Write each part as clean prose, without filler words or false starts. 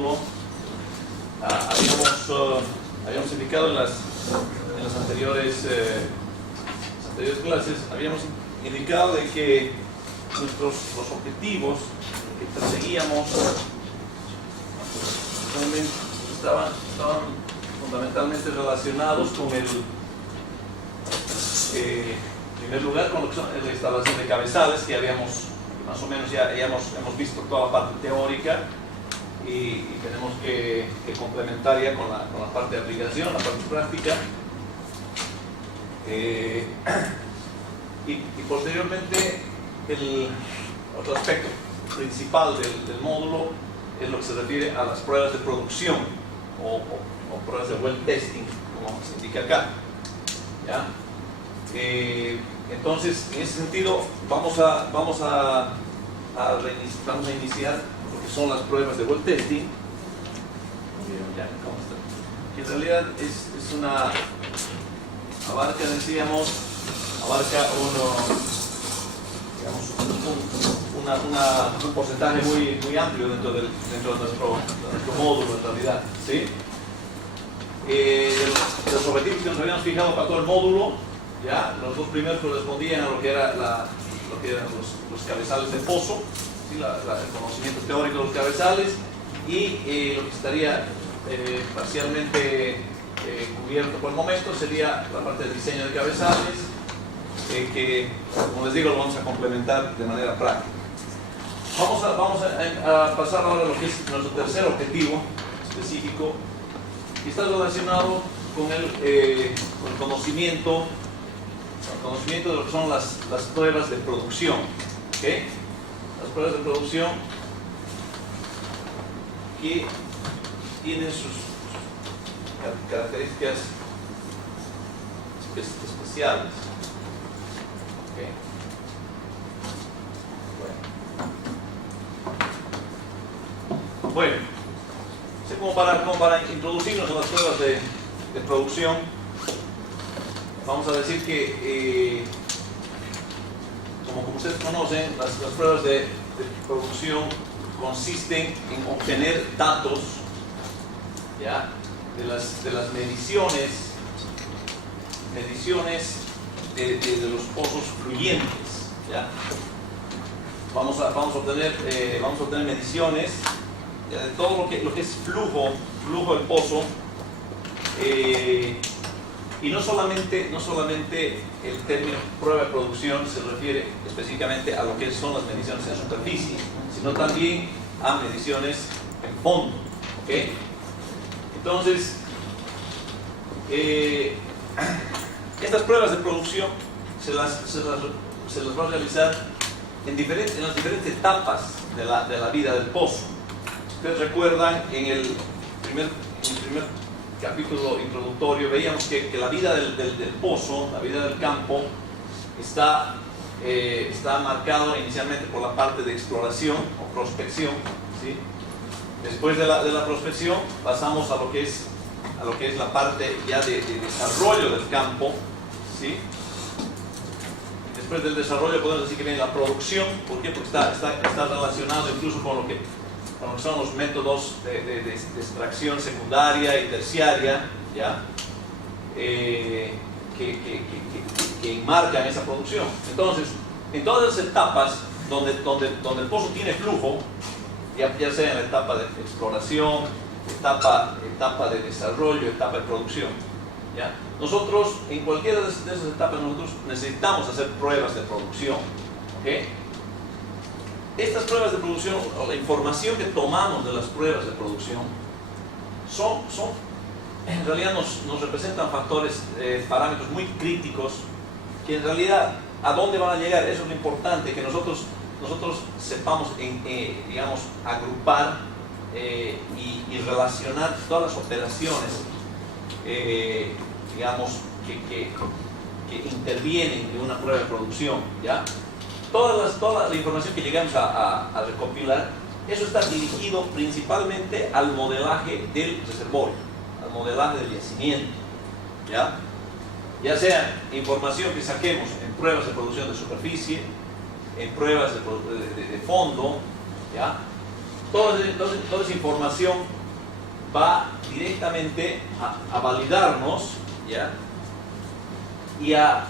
módulo. Habíamos indicado en las anteriores clases, habíamos indicado de que los objetivos que perseguíamos estaban fundamentalmente relacionados con en primer lugar con lo que son la instalación de cabezales, que habíamos más o menos ya hemos visto toda la parte teórica, y tenemos que complementar ya con la parte de aplicación, la parte práctica. Y posteriormente el otro aspecto principal del módulo es lo que se refiere a las pruebas de producción o pruebas de well testing, como se indica acá, ¿ya? Entonces, en ese sentido, vamos a iniciar lo que son las pruebas de well testing. Ya, ¿cómo está? Que en realidad es una abarca, decíamos, un porcentaje muy amplio dentro de nuestro módulo, en realidad, ¿sí? Los objetivos que nos habíamos fijado para todo el módulo, ya, los dos primeros correspondían a lo que eran los cabezales de pozo, ¿sí? El conocimiento teórico de los cabezales, y lo que estaría parcialmente cubierto por el momento sería la parte del diseño de cabezales, que, como les digo, lo vamos a complementar de manera práctica. Vamos a pasar ahora a lo que es nuestro tercer objetivo específico, que está relacionado con el conocimiento de lo que son las pruebas de producción, ¿okay? Las pruebas de producción que tienen sus características especiales. ¿Okay? Bueno, como para introducirnos en las pruebas de producción, vamos a decir que, como ustedes conocen, las pruebas de producción consisten en obtener datos, ¿ya?, de las mediciones de los pozos fluyentes, ¿ya? Vamos a obtener mediciones, ¿ya?, de todo lo que es flujo del pozo, y no solamente el término prueba de producción se refiere específicamente a lo que son las mediciones en superficie, sino también a mediciones en fondo, ¿okay? Entonces, estas pruebas de producción se las va a realizar en las diferentes etapas de la vida del pozo. Ustedes recuerdan, en el primer capítulo introductorio veíamos que la vida del pozo, la vida del campo, está marcado inicialmente por la parte de exploración o prospección, ¿sí? Después de la prospección pasamos a lo que es la parte ya de desarrollo del campo, ¿sí? Después del desarrollo podemos decir que viene la producción. ¿Por qué? Porque está relacionado incluso con lo que son los métodos de extracción secundaria y terciaria, ¿ya? Que enmarcan esa producción. Entonces, en todas las etapas donde el pozo tiene flujo, ya sea en la etapa de exploración, etapa de desarrollo, etapa de producción, ¿ya? Nosotros, en cualquiera de esas etapas, nosotros necesitamos hacer pruebas de producción, ¿okay? Estas pruebas de producción, o la información que tomamos de las pruebas de producción, en realidad nos representan factores, parámetros muy críticos, que en realidad, ¿a dónde van a llegar? Eso es lo importante, que nosotros sepamos, digamos, agrupar y relacionar todas las operaciones, digamos, que intervienen en una prueba de producción, ¿ya? Toda la información que llegamos a recopilar, eso está dirigido principalmente al modelaje del reservorio, al modelaje del yacimiento, ya sea información que saquemos en pruebas de producción de superficie, en pruebas de fondo, ¿ya? toda esa información va directamente a validarnos, ¿ya? Y a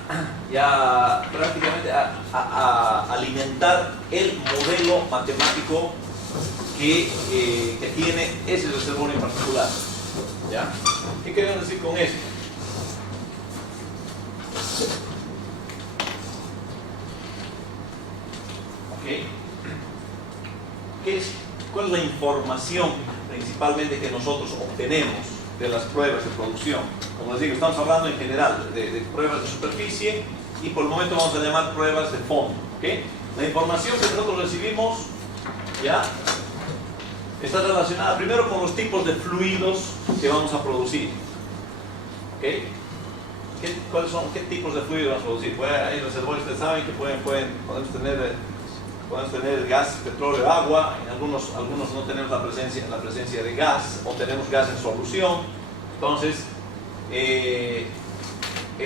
prácticamente a alimentar el modelo matemático que tiene ese reservorio en particular, ¿ya? ¿Qué queremos decir con esto? ¿Okay? ¿Cuál es la información principalmente que nosotros obtenemos de las pruebas de producción? Como les digo, estamos hablando en general de pruebas de superficie y por el momento vamos a llamar pruebas de fondo. ¿Okay? La información que nosotros recibimos, ¿ya?, está relacionada primero con los tipos de fluidos que vamos a producir. ¿Okay? ¿Qué tipos de fluidos vamos a producir? Hay reservorios, ustedes saben que podemos tener gas, petróleo, agua. En algunos no tenemos la presencia de gas o tenemos gas en solución. Entonces,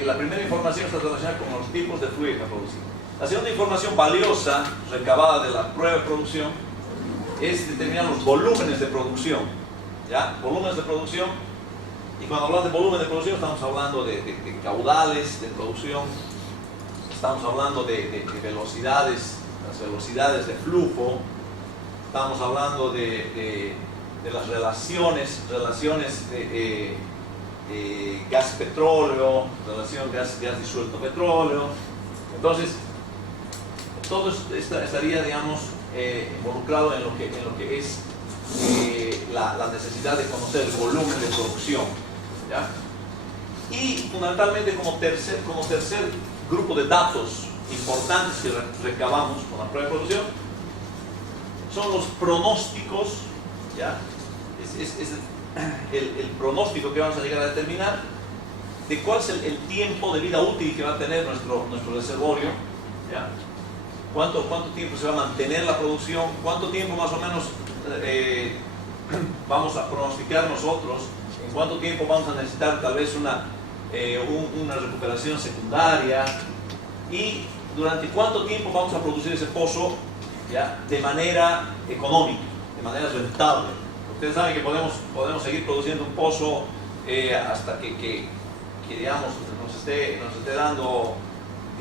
la primera información está relacionada con los tipos de fluidos a producir. La segunda información valiosa recabada de la prueba de producción es determinar los volúmenes de producción, ¿ya? Volúmenes de producción. Y cuando hablamos de volumen de producción estamos hablando de caudales de producción, estamos hablando de velocidades, las velocidades de flujo, estamos hablando de las relaciones de gas-petróleo, relación gas disuelto petróleo. Entonces, todo estaría, digamos, involucrado en lo que es la necesidad de conocer el volumen de producción, ¿ya? Y fundamentalmente como tercer grupo de datos importantes que recabamos con la prueba de producción son los pronósticos, ¿ya? Es el pronóstico que vamos a llegar a determinar de cuál es el tiempo de vida útil que va a tener nuestro reservorio, ¿ya? ¿Cuánto tiempo se va a mantener la producción? ¿Cuánto tiempo más o menos vamos a pronosticar nosotros? ¿En cuánto tiempo vamos a necesitar tal vez una recuperación secundaria? ¿Y durante cuánto tiempo vamos a producir ese pozo, ¿ya?, de manera económica, de manera rentable? Ustedes saben que podemos seguir produciendo un pozo hasta que digamos, nos esté dando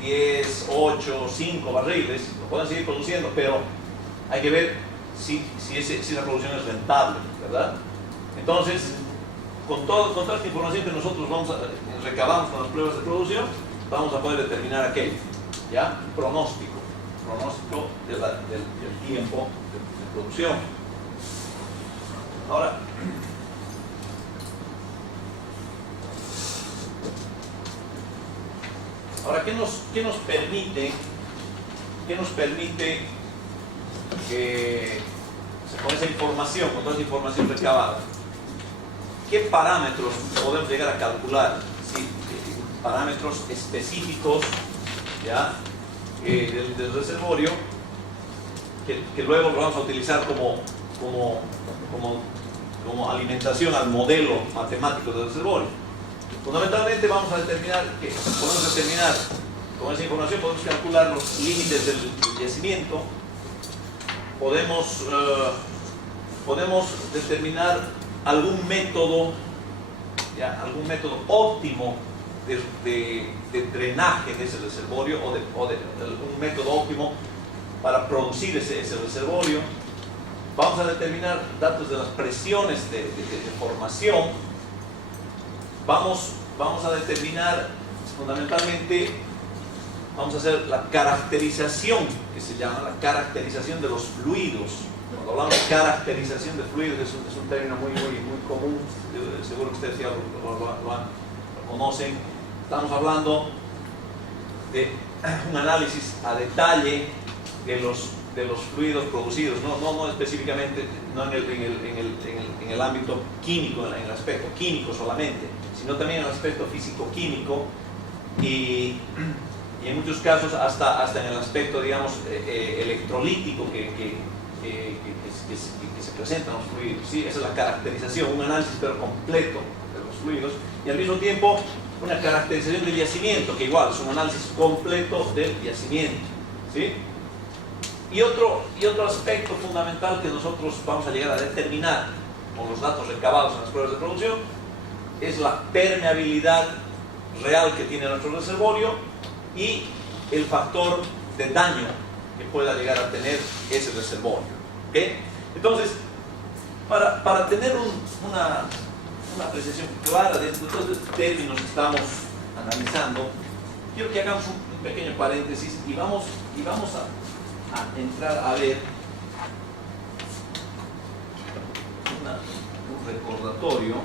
10, 8, 5 barriles. Lo pueden seguir produciendo, pero hay que ver si la producción es rentable, ¿verdad? Entonces, con toda esta información que nosotros recabamos con las pruebas de producción, vamos a poder determinar aquello, ¿ya? Pronóstico del tiempo de producción. Ahora, ¿qué nos permite que con esa información, con toda esa información recabada, qué parámetros podemos llegar a calcular? ¿Sí? Parámetros específicos, ¿ya?, del reservorio que luego lo vamos a utilizar como alimentación al modelo matemático del reservorio. Fundamentalmente podemos determinar, con esa información podemos calcular los límites del yacimiento, podemos determinar algún método óptimo de drenaje de ese reservorio o de un método óptimo para producir ese reservorio. Vamos a determinar datos de las presiones de formación. Vamos a determinar fundamentalmente, vamos a hacer la caracterización, que se llama la caracterización de los fluidos. Cuando hablamos de caracterización de fluidos es un término muy común, seguro que ustedes ya lo conocen. Estamos hablando de un análisis a detalle de los fluidos producidos, no específicamente, no en el ámbito químico, en el aspecto químico solamente, sino también en el aspecto físico-químico y en muchos casos hasta en el aspecto, digamos, electrolítico que se presentan los fluidos, ¿sí? Esa es la caracterización, un análisis pero completo de los fluidos, y al mismo tiempo una caracterización del yacimiento, que igual es un análisis completo del yacimiento, ¿sí? Y otro aspecto fundamental que nosotros vamos a llegar a determinar con los datos recabados en las pruebas de producción es la permeabilidad real que tiene nuestro reservorio y el factor de daño que pueda llegar a tener ese reservorio. ¿Okay? Entonces, para tener una apreciación clara de todos estos términos que estamos analizando, quiero que hagamos un pequeño paréntesis y vamos a entrar a ver un recordatorio.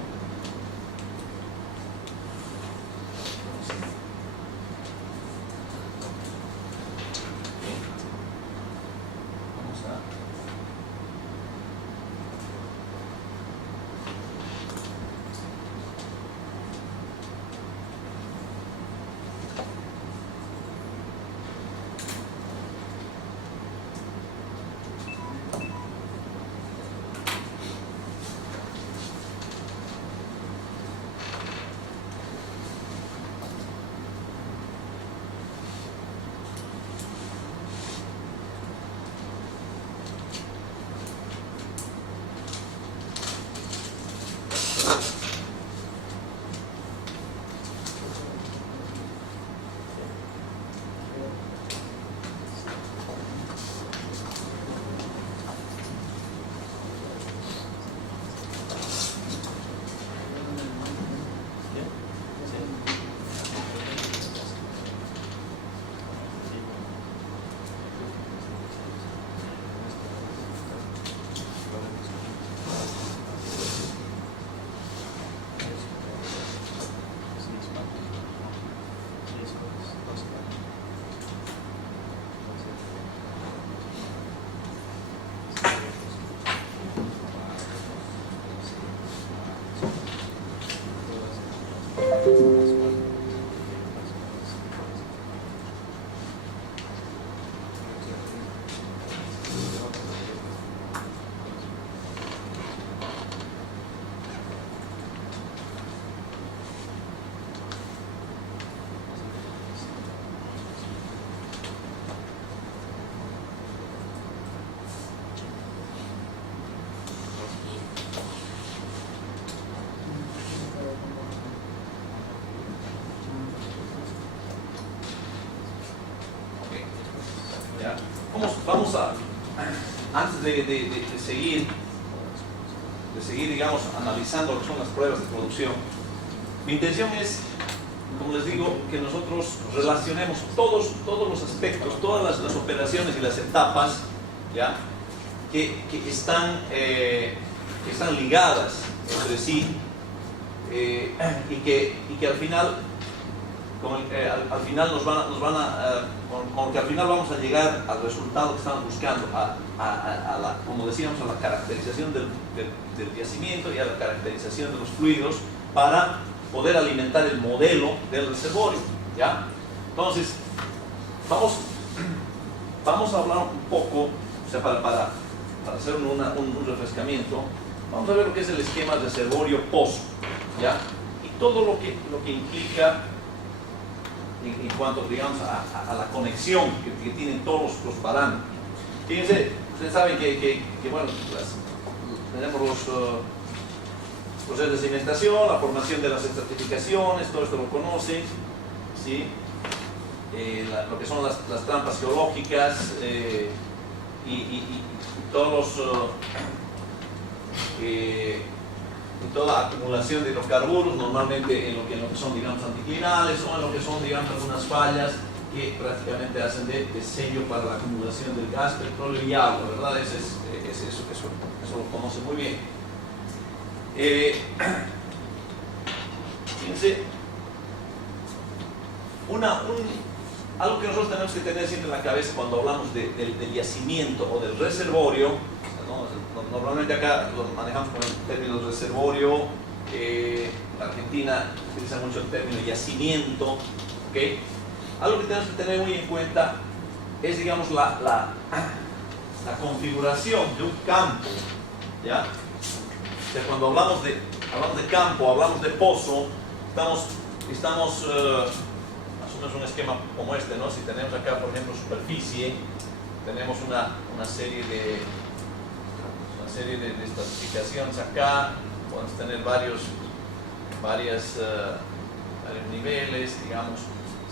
Vamos a, antes de seguir, digamos, analizando lo que son las pruebas de producción, mi intención es, como les digo, que nosotros relacionemos todos los aspectos, todas las operaciones y las etapas, ¿ya? que están ligadas entre sí y que al final al final con que al final vamos a llegar al resultado que estamos buscando, como decíamos, a la caracterización del yacimiento y a la caracterización de los fluidos para poder alimentar el modelo del reservorio, ¿ya? Entonces, vamos a hablar un poco, o sea, para hacer un refrescamiento, vamos a ver lo que es el esquema reservorio-pozo, ¿ya? Y todo lo que implica en cuanto, digamos, a la conexión que tienen todos los parámetros. Fíjense, ustedes saben que bueno, tenemos los procesos de cimentación, la formación de las estratificaciones, todo esto lo conocen, ¿sí? Lo que son las trampas geológicas y todos los toda la acumulación de hidrocarburos, normalmente en lo que son, digamos, anticlinales o en lo que son, digamos, algunas fallas que prácticamente hacen de sello para la acumulación del gas, petróleo y agua, ¿verdad? Eso lo conoce muy bien. Fíjense, algo que nosotros tenemos que tener siempre en la cabeza cuando hablamos del yacimiento o del reservorio, ¿no? Normalmente acá lo manejamos con el término reservorio, la Argentina utiliza mucho el término yacimiento, ¿okay? Algo que tenemos que tener muy en cuenta es, digamos, la configuración de un campo, ¿ya? O sea, cuando hablamos de campo, hablamos de pozo, estamos más o menos un esquema como este, ¿no? Si tenemos acá, por ejemplo, superficie, tenemos una serie de estratificaciones acá, podemos tener varios niveles, digamos,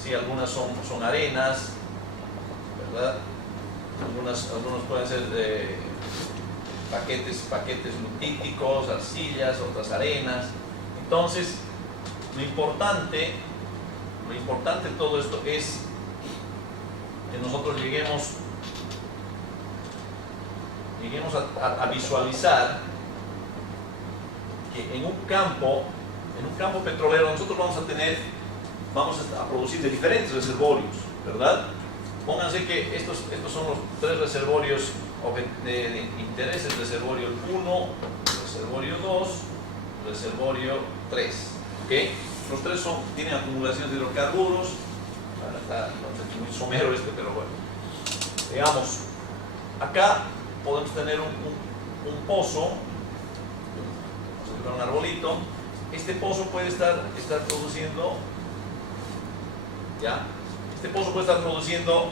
sí, algunas son arenas, ¿verdad? Algunos pueden ser paquetes lutíticos, arcillas, otras arenas. Entonces, lo importante de todo esto es que nosotros lleguemos a visualizar que en un campo petrolero nosotros vamos a producir de diferentes reservorios, ¿verdad? Pónganse que estos son los tres reservorios de interés: el reservorio 1, el reservorio 2, el reservorio 3. ¿Okay? Los tres tienen acumulación de hidrocarburos. Está muy somero pero bueno. Digamos, acá podemos tener un pozo, un arbolito. Este pozo puede estar produciendo, ¿ya? Este pozo puede estar produciendo,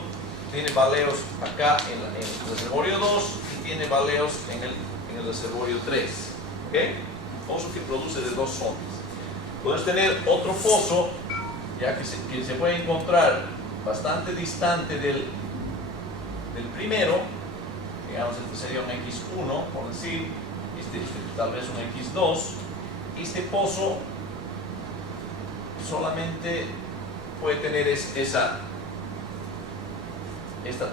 tiene baleos acá en el reservorio 2 y tiene baleos en el reservorio 3. ¿Okay? Un pozo que produce de dos zonas. Puedes tener otro pozo, ya que se puede encontrar bastante distante del primero. Digamos, este sería un X1, por decir, tal vez un X2. Este pozo solamente puede tener esta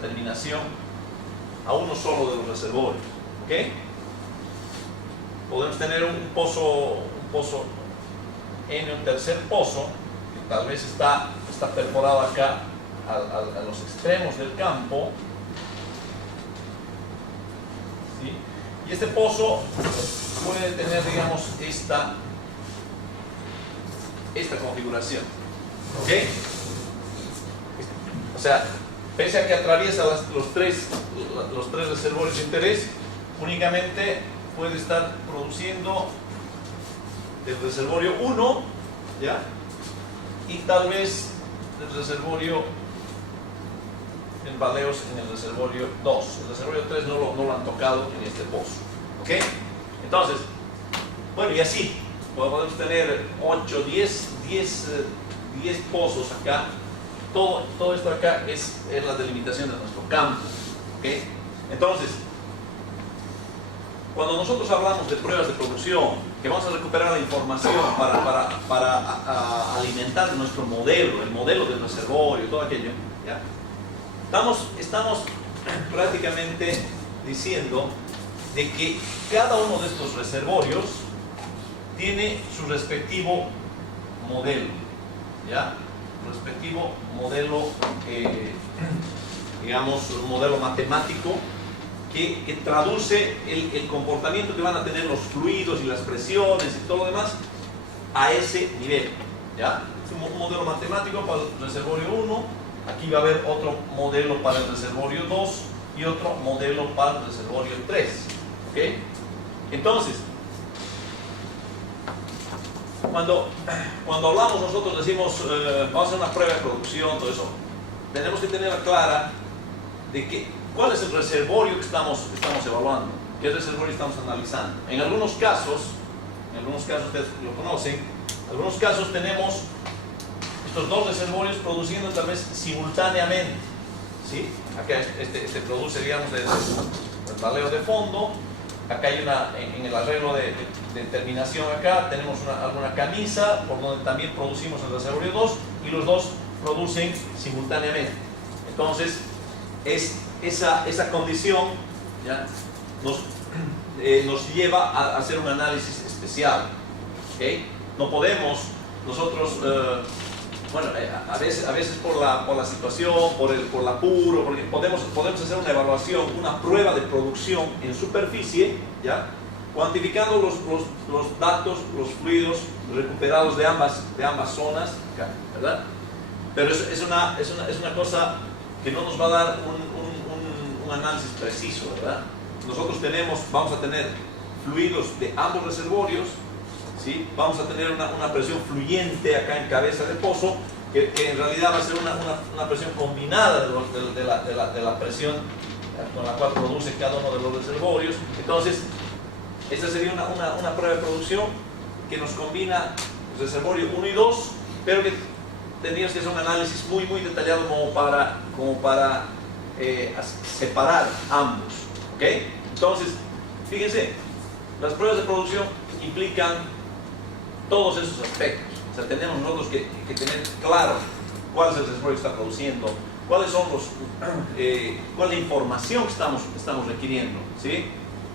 terminación a uno solo de los reservorios. ¿Okay? Podemos tener un pozo en un tercer pozo, que tal vez está perforado acá a los extremos del campo. ¿Sí? Y este pozo puede tener, digamos, esta configuración. ¿Ok? O sea, pese a que atraviesa los tres reservorios de interés, únicamente puede estar produciendo del reservorio 1, ¿ya? Y tal vez del reservorio en baleos en el reservorio 2. El reservorio 3 no lo han tocado en este pozo. ¿Ok? Entonces, bueno, y así podemos tener 8, 10 pozos acá. Todo esto acá es la delimitación de nuestro campo. ¿Ok? Entonces, cuando nosotros hablamos de pruebas de producción, que vamos a recuperar la información para alimentar nuestro modelo, el modelo del reservorio, todo aquello, ¿ya? Estamos prácticamente diciendo de que cada uno de estos reservorios tiene su respectivo modelo, ¿ya? Respectivo modelo, digamos, un modelo matemático que traduce el comportamiento que van a tener los fluidos y las presiones y todo lo demás a ese nivel, ¿ya? Es un modelo matemático para el reservorio 1, aquí va a haber otro modelo para el reservorio 2 y otro modelo para el reservorio 3. ¿Ok? Entonces, cuando hablamos nosotros decimos vamos a hacer una prueba de producción, todo eso, tenemos que tener clara de cuál es el reservorio que estamos evaluando, qué reservorio estamos analizando. En algunos casos ustedes lo conocen, en algunos casos tenemos estos dos reservorios produciendo tal vez simultáneamente, ¿sí? Acá este produce, digamos, el baleo de fondo. Acá hay en el arreglo de terminación acá tenemos alguna camisa por donde también producimos el reservorio 2 y los dos producen simultáneamente. Entonces, esa condición, ¿ya? nos lleva a hacer un análisis especial. ¿Okay? No podemos nosotros, a veces por la situación, por el apuro, porque podemos hacer una evaluación, una prueba de producción en superficie, ¿ya? Cuantificando los datos, los fluidos recuperados de ambas zonas, ¿verdad? Pero es una cosa que no nos va a dar un análisis preciso, ¿verdad? Nosotros vamos a tener fluidos de ambos reservorios, ¿sí? Vamos a tener una presión fluyente acá en cabeza de pozo, que en realidad va a ser una presión combinada de la presión con la cual produce cada uno de los reservorios. Entonces, esta sería una prueba de producción que nos combina el reservorio 1 y 2, pero que tendríamos que hacer un análisis muy detallado como para separar ambos. ¿Ok? Entonces, fíjense, las pruebas de producción implican todos esos aspectos. O sea, tenemos nosotros que tener claro cuál es el reservorio que está produciendo, cuál es la información que estamos requiriendo, ¿sí?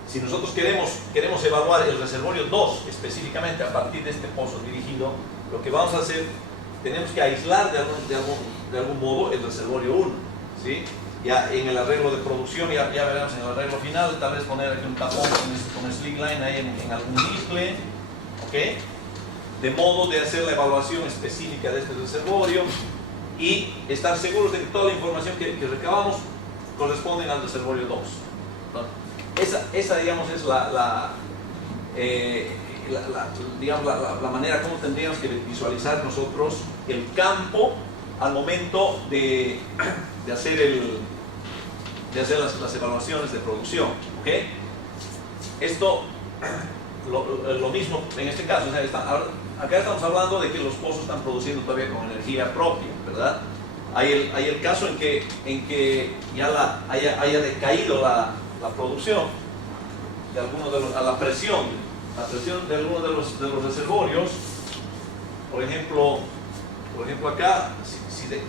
Si nosotros queremos evaluar el reservorio 2 específicamente a partir de este pozo dirigido, lo que vamos a hacer, tenemos que aislar de algún modo el reservorio 1, ¿sí? Ya en el arreglo de producción, ya veremos en el arreglo final, tal vez poner aquí un tapón con slick line ahí en algún display, ¿ok? De modo de hacer la evaluación específica de este reservorio y estar seguros de que toda la información que recabamos corresponde al reservorio 2. Esa digamos, es la manera como tendríamos que visualizar nosotros el campo al momento de hacer las evaluaciones de producción. ¿Okay? Esto, lo mismo en este caso, o sea, acá estamos hablando de que los pozos están produciendo todavía con energía propia, ¿verdad? Hay el caso en que ya haya decaído la producción de algunos a la presión de algunos de los reservorios. Por ejemplo acá,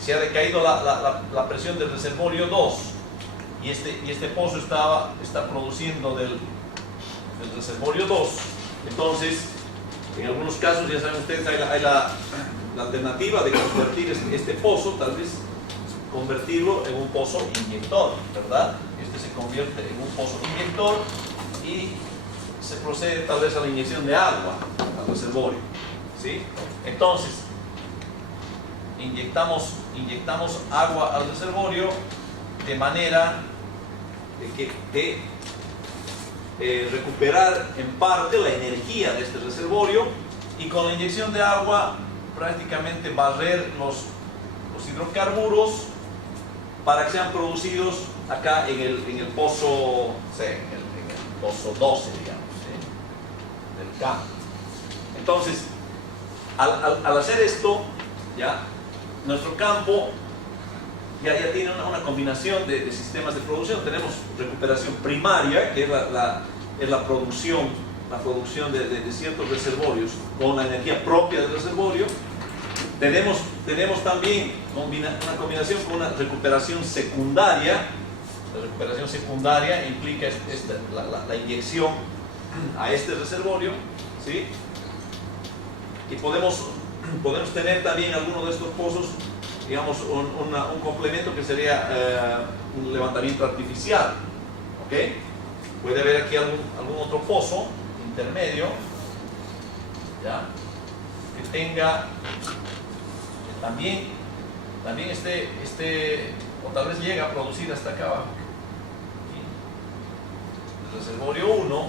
si ha decaído la presión del reservorio 2 y este pozo está produciendo del reservorio 2, entonces en algunos casos, ya saben ustedes, hay la alternativa de convertir este pozo, tal vez convertirlo en un pozo inyector, ¿verdad? Este se convierte en un pozo inyector y se procede tal vez a la inyección de agua al reservorio, ¿sí? Entonces, inyectamos agua al reservorio de manera de recuperar en parte la energía de este reservorio y con la inyección de agua prácticamente barrer los hidrocarburos para que sean producidos acá en el pozo, en el pozo 12, digamos, ¿sí? Del campo. Entonces, al hacer esto, ya, nuestro campo ya tiene una combinación de sistemas de producción. Tenemos recuperación primaria, que es la producción de ciertos reservorios con la energía propia del reservorio. Tenemos también una combinación con una recuperación secundaria. La recuperación secundaria implica la inyección a este reservorio, ¿sí? Y podemos tener también algunos de estos pozos, digamos, un complemento que sería un levantamiento artificial. ¿Ok? Puede haber aquí algún otro pozo intermedio, ¿ya? Que tenga también o tal vez llega a producir hasta acá abajo. El reservorio 1,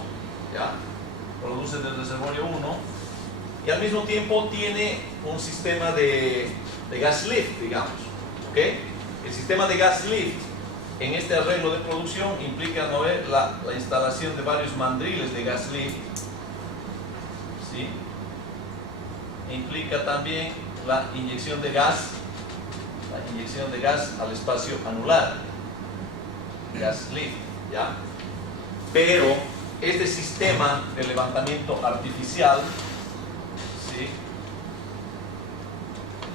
¿ya? Produce del reservorio 1 y al mismo tiempo tiene un sistema de gas lift, digamos. ¿Okay? El sistema de gas lift en este arreglo de producción implica, ¿no?, la instalación de varios mandriles de gas lift, ¿sí? Implica también la inyección de gas al espacio anular, gas lift, ¿ya? Pero este sistema de levantamiento artificial, ¿sí?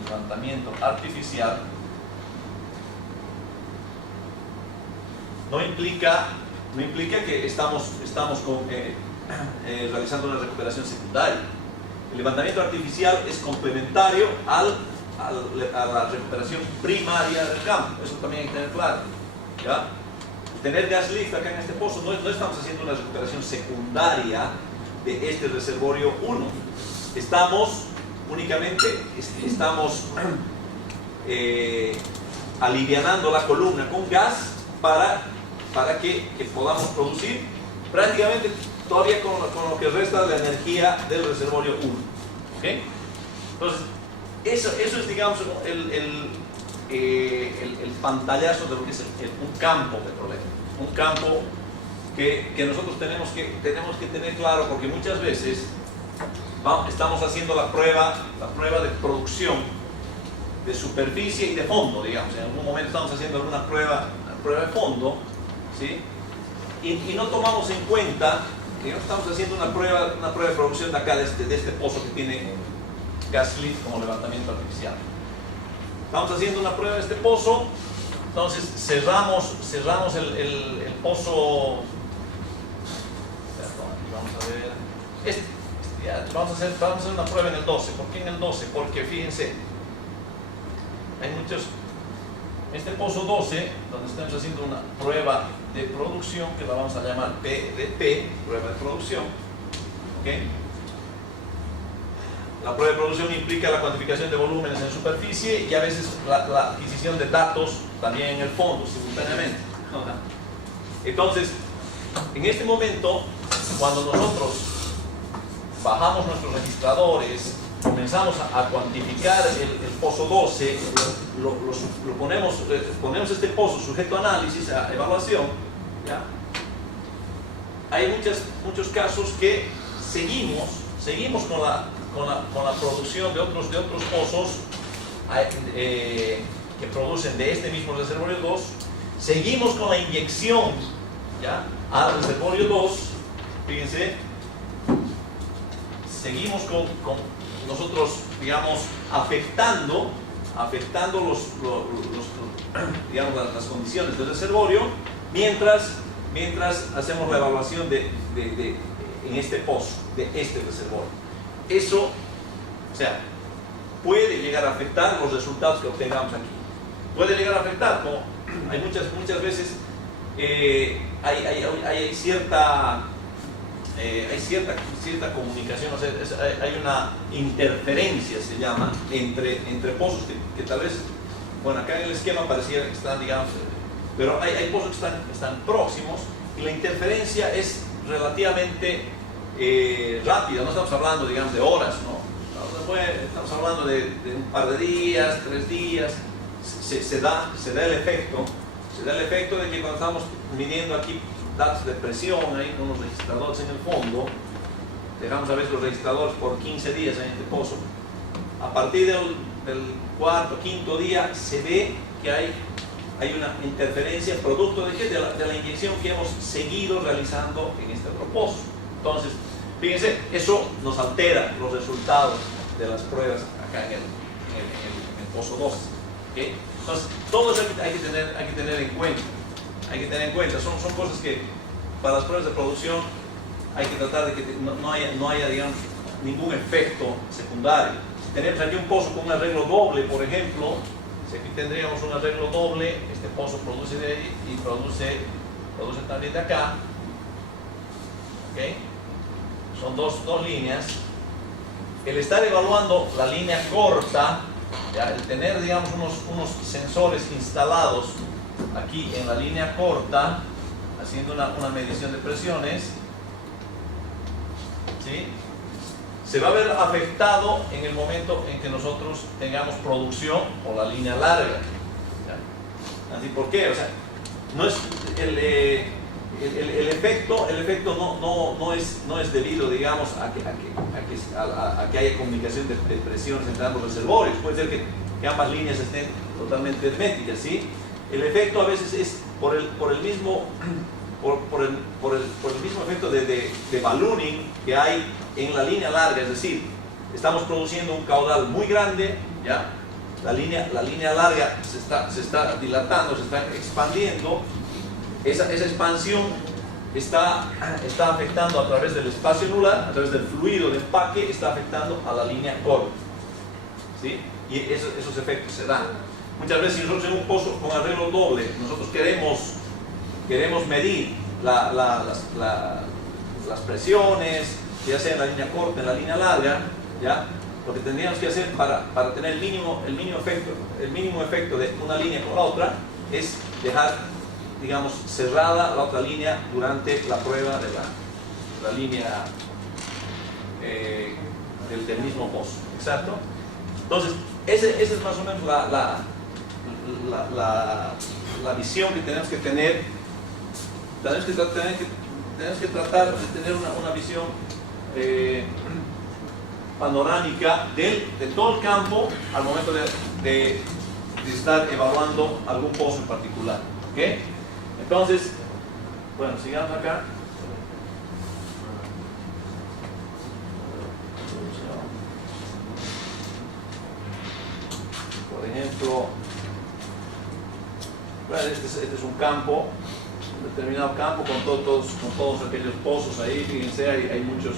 Levantamiento artificial no implica que estamos realizando una recuperación secundaria. El levantamiento artificial es complementario a la recuperación primaria del campo. Eso también hay que tener claro, ¿ya? Tener gas lift acá en este pozo, no estamos haciendo una recuperación secundaria de este reservorio 1. Estamos alivianando la columna con gas para que podamos producir prácticamente todavía con lo que resta de la energía del reservorio 1. ¿Okay? Entonces, eso es, digamos, el pantallazo de lo que es un campo petrolero. un campo que nosotros tenemos que tener claro, porque muchas veces estamos haciendo la prueba de producción de superficie y de fondo, digamos. En algún momento estamos haciendo alguna prueba de fondo, ¿sí? Y no tomamos en cuenta que estamos haciendo una prueba de producción de acá, de este pozo que tiene gas lift como levantamiento artificial. Estamos haciendo una prueba de este pozo, entonces cerramos el pozo. Vamos a ver. Vamos a hacer una prueba en el 12. ¿Por qué en el 12? Porque fíjense, hay muchos. Este pozo 12, donde estamos haciendo una prueba de producción, que la vamos a llamar PDP, prueba de producción, ¿okay? La prueba de producción implica la cuantificación de volúmenes en superficie y a veces la adquisición de datos también en el fondo, simultáneamente. Entonces, en este momento, cuando nosotros bajamos nuestros registradores, comenzamos a cuantificar el pozo 12, ponemos este pozo sujeto a análisis, a evaluación, ¿ya? Hay muchos casos que seguimos con la producción de otros pozos que producen de este mismo reservorio 2, seguimos con la inyección, ¿ya?, al reservorio 2, fíjense, seguimos con nosotros, digamos, afectando digamos, las condiciones del reservorio mientras hacemos la evaluación en este pozo, de este reservorio. Eso, o sea, puede llegar a afectar los resultados que obtengamos aquí. Puede llegar a afectar, como hay muchas veces hay cierta comunicación, o sea, hay una interferencia, se llama, entre pozos que tal vez, bueno, acá en el esquema pareciera que están, digamos, pero hay pozos que están próximos y la interferencia es relativamente rápida. No estamos hablando, digamos, de horas, ¿no? Estamos hablando de un par de días, 3 días. Se da el efecto de que cuando estamos midiendo aquí datos de presión, hay unos registradores en el fondo, dejamos a veces los registradores por 15 días en este pozo. A partir del cuarto, quinto día se ve que hay una interferencia producto de ¿qué? De la inyección que hemos seguido realizando en este otro pozo. Entonces, fíjense, eso nos altera los resultados de las pruebas acá en el pozo 2. ¿Okay? Entonces, todo eso hay que tener en cuenta. Son cosas que para las pruebas de producción hay que tratar de que no haya, digamos, ningún efecto secundario. Si tenemos aquí un pozo con un arreglo doble, por ejemplo, si aquí tendríamos un arreglo doble, este pozo produce de ahí y produce también de acá. ¿Okay? Son dos líneas. El estar evaluando la línea corta, ¿ya? El tener, digamos, unos sensores instalados aquí en la línea corta, haciendo una medición de presiones, ¿sí?, se va a ver afectado en el momento en que nosotros tengamos producción por la línea larga. ¿Ya? Así, ¿por qué? O sea, no es el efecto no es debido, digamos, a que haya comunicación de presiones entre ambos reservorios. Puede ser que ambas líneas estén totalmente herméticas, ¿sí? El efecto a veces es por el mismo efecto de ballooning que hay en la línea larga, es decir, estamos produciendo un caudal muy grande, ¿ya? La línea larga se está dilatando, se está expandiendo. Esa expansión está afectando a través del espacio anular, a través del fluido de empaque, está afectando a la línea corta, ¿sí? Y esos efectos se dan. Muchas veces, si nosotros en un pozo con arreglo doble, nosotros queremos medir las presiones, ya sea en la línea corta, en la línea larga, ¿ya? Lo que tendríamos que hacer para tener el mínimo efecto de una línea con la otra es dejar, digamos, cerrada la otra línea durante la prueba de la línea del mismo pozo. ¿Exacto? Entonces, esa es más o menos la visión que tenemos que tener tenemos que tratar de tener una visión panorámica de todo el campo al momento de estar evaluando algún pozo en particular. ¿Okay? Entonces, bueno, sigamos acá. Por ejemplo, bueno, este es un campo, un determinado campo con todos aquellos pozos ahí. Fíjense, hay muchos,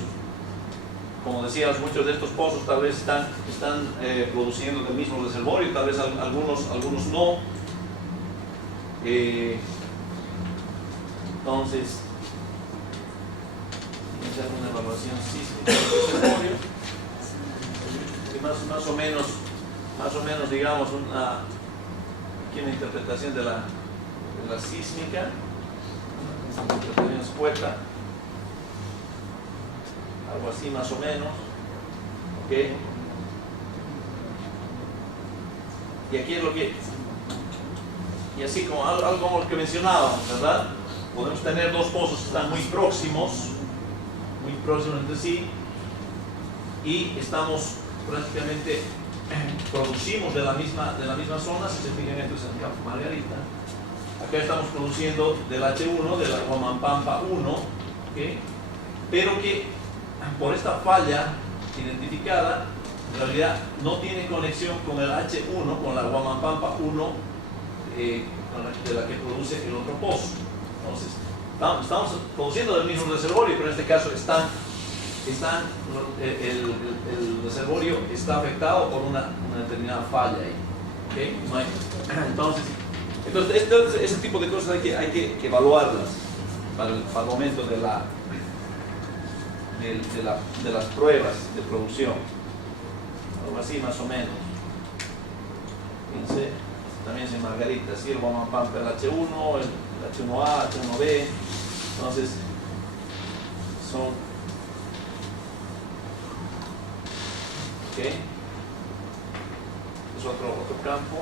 como decíamos, muchos de estos pozos tal vez están produciendo del mismo reservorio, tal vez algunos no. Entonces, vamos a hacer una evaluación sísmica del reservorio. Y más o menos, digamos, aquí una interpretación de la sísmica, una interpretación escueta, algo así más o menos. ¿Okay? Y aquí es lo que, y así como algo como lo que mencionábamos, ¿verdad? Podemos tener dos pozos que están muy próximos entre sí, y estamos prácticamente, producimos de la misma zona. Si se fijan, esto es el campo Margarita. Acá estamos produciendo del H1, de la Huamampampa 1, ¿okay? Pero que por esta falla identificada, en realidad no tiene conexión con el H1, con la Huamampampa 1, de la que produce el otro pozo. Entonces, estamos produciendo del mismo reservorio, pero en este caso el reservorio está afectado por una determinada falla ahí. ¿Okay? No hay, entonces ese tipo de cosas hay que evaluarlas para el momento de las pruebas de producción. Algo así más o menos. Fíjense, también es en Margarita, ¿sí? El Huamampampa, el H1, el H1A, H1B. Entonces, son... ¿ok? Es otro campo.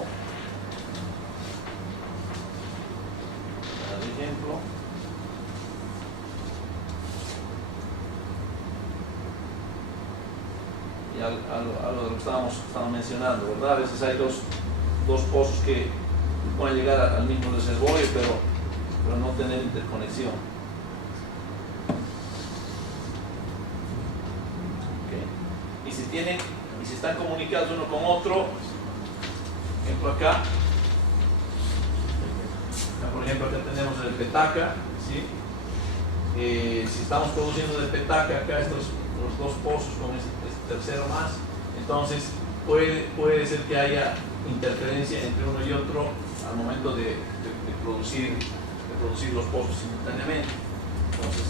Por ejemplo. Y algo de lo que estábamos mencionando, ¿verdad? A veces hay dos pozos que pueden llegar al mismo reservorio, pero no tener interconexión. ¿Okay? Y si están comunicados uno con otro, por ejemplo acá, por ejemplo acá tenemos el petaca, ¿sí? Si estamos produciendo del petaca acá los dos pozos con este tercero más, entonces puede ser que haya interferencia entre uno y otro al momento de producir los pozos simultáneamente. Entonces,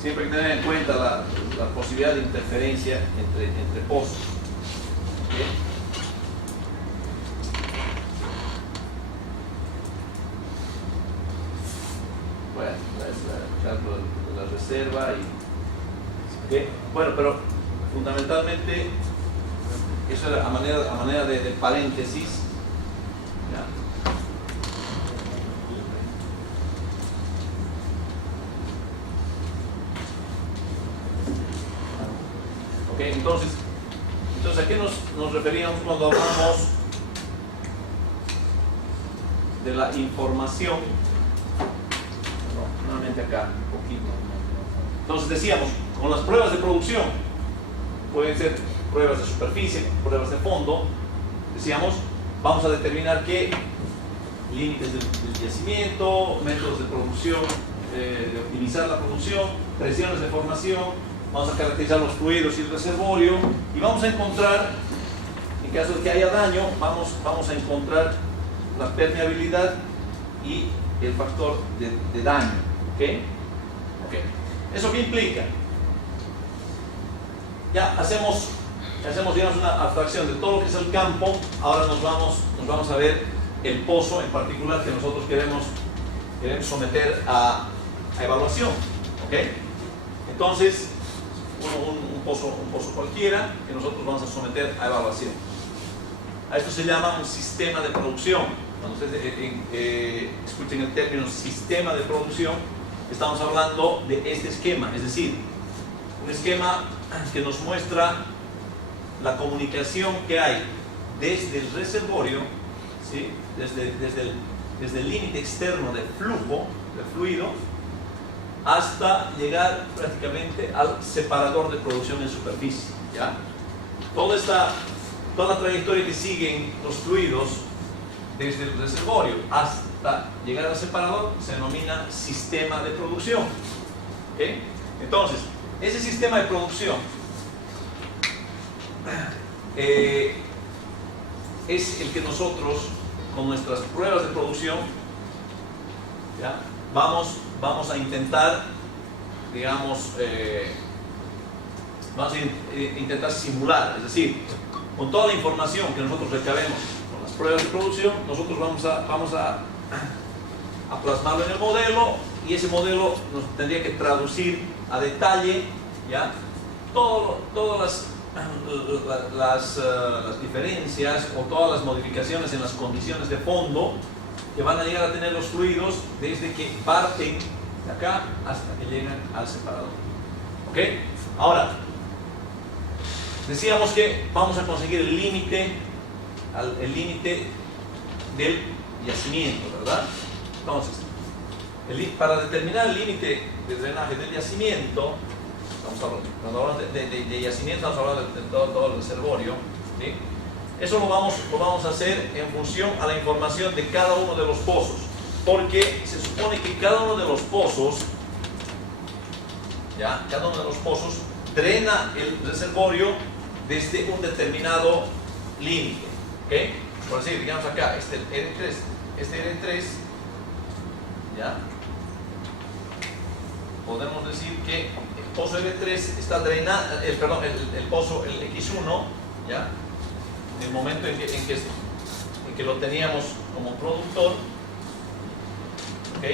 siempre hay que tener en cuenta la posibilidad de interferencia entre pozos. ¿Okay? Bueno, es el cálculo de la reserva y... ¿okay? Bueno, pero fundamentalmente eso era a manera de paréntesis. ¿Ya? Ok, entonces ¿a qué nos referíamos cuando hablamos de la información? Bueno, nuevamente acá, un poquito. Entonces decíamos, con las pruebas de producción, pueden ser pruebas de superficie, pruebas de fondo, decíamos, vamos a determinar qué límites del yacimiento, métodos de producción, de optimizar la producción, presiones de formación, vamos a caracterizar los fluidos y el reservorio, y vamos a encontrar, en caso de que haya daño, vamos a encontrar la permeabilidad y el factor de daño. ¿Okay? Okay. ¿Eso qué implica? Ya hacemos digamos una abstracción de todo lo que es el campo. Ahora nos vamos a ver el pozo en particular que nosotros queremos someter a evaluación. ¿Okay? Entonces, un pozo cualquiera que nosotros vamos a someter a evaluación. A esto se llama un sistema de producción. Cuando ustedes escuchen el término sistema de producción, estamos hablando de este esquema, es decir, un esquema que nos muestra la comunicación que hay desde el reservorio, ¿sí? desde el límite externo del flujo, del fluido, hasta llegar prácticamente al separador de producción en superficie, ¿ya? Toda la trayectoria que siguen los fluidos desde el reservorio hasta llegar al separador se denomina sistema de producción, ¿okay? Entonces, ese sistema de producción es el que nosotros, con nuestras pruebas de producción, ¿ya? Vamos a intentar, digamos, vamos a intentar simular, es decir, con toda la información que nosotros recabemos con las pruebas de producción, nosotros vamos a plasmarlo en el modelo, y ese modelo nos tendría que traducir a detalle, ¿ya? Todas las diferencias o todas las modificaciones en las condiciones de fondo que van a llegar a tener los fluidos desde que parten de acá hasta que llegan al separador. ¿Ok? Ahora, decíamos que vamos a conseguir el límite del yacimiento, ¿verdad? Entonces, para determinar el límite de drenaje del yacimiento, cuando hablamos de yacimiento, estamos hablando de todo el reservorio, ¿sí? Eso lo vamos a hacer en función a la información de cada uno de los pozos, porque se supone que cada uno de los pozos, ¿ya? Cada uno de los pozos drena el reservorio desde un determinado límite, ¿ok? Por decir, digamos acá, este R3, ¿ya? Podemos decir que el pozo R3 está drenando, el pozo, el X1, ¿ya? En el momento en que lo teníamos como productor, ¿ok?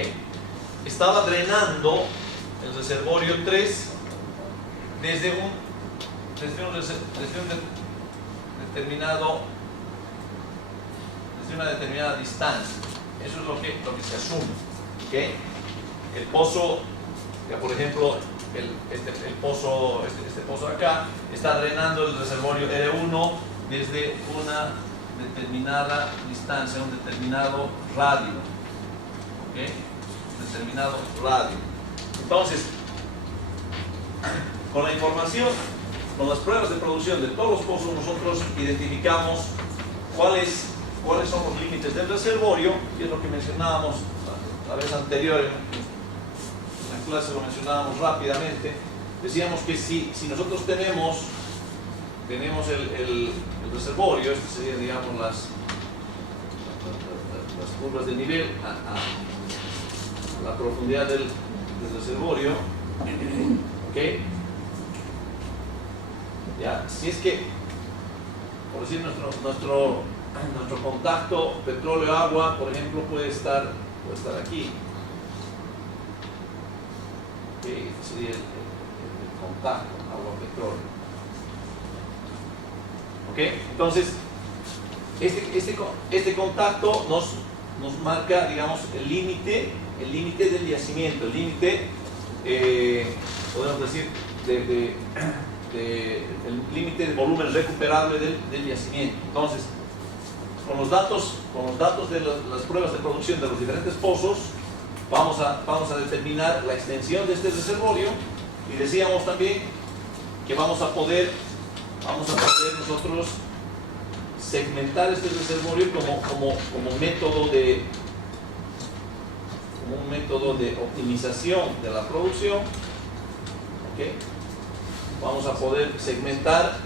Estaba drenando el reservorio 3 desde una determinada distancia. Eso es lo que se asume, ¿ok? El pozo, ya por ejemplo, este pozo acá está drenando el reservorio R1 desde una determinada distancia, un determinado radio, ¿ok? Determinado radio. Entonces, con la información, con las pruebas de producción de todos los pozos, nosotros identificamos cuáles son los límites del reservorio, que es lo que mencionábamos la vez anterior, en la clase lo mencionábamos rápidamente. Decíamos que si nosotros tenemos el reservorio, este sería, digamos, las curvas de nivel a la profundidad del reservorio, ¿ok? Ya, si es que, por decir, nuestro contacto petróleo-agua, por ejemplo, puede estar aquí, ¿ok? Este sería el contacto agua-petróleo, ¿ok? Entonces, este contacto nos marca, digamos, el límite del yacimiento, el límite, podemos decir, el límite de volumen recuperable del yacimiento. Entonces, con los datos de las pruebas de producción de los diferentes pozos, vamos a determinar la extensión de este reservorio, y decíamos también que vamos a poder nosotros segmentar este reservorio como un método de optimización de la producción, ¿okay? Vamos a poder segmentar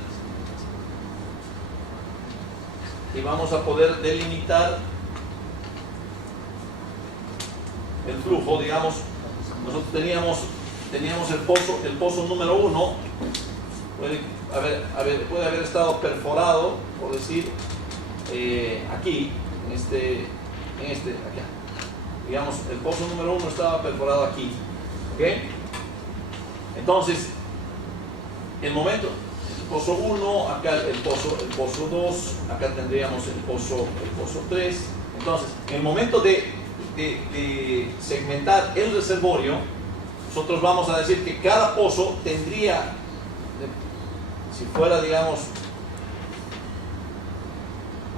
y vamos a poder delimitar el flujo. Digamos, nosotros teníamos el pozo número 1, puede haber estado perforado, por decir, aquí, acá. Digamos, el pozo número 1 estaba perforado aquí, ¿ok? Entonces, el pozo 1, acá el pozo 2, acá tendríamos el pozo 3. Entonces, en el momento de segmentar el reservorio, nosotros vamos a decir que cada pozo tendría, si fuera, digamos,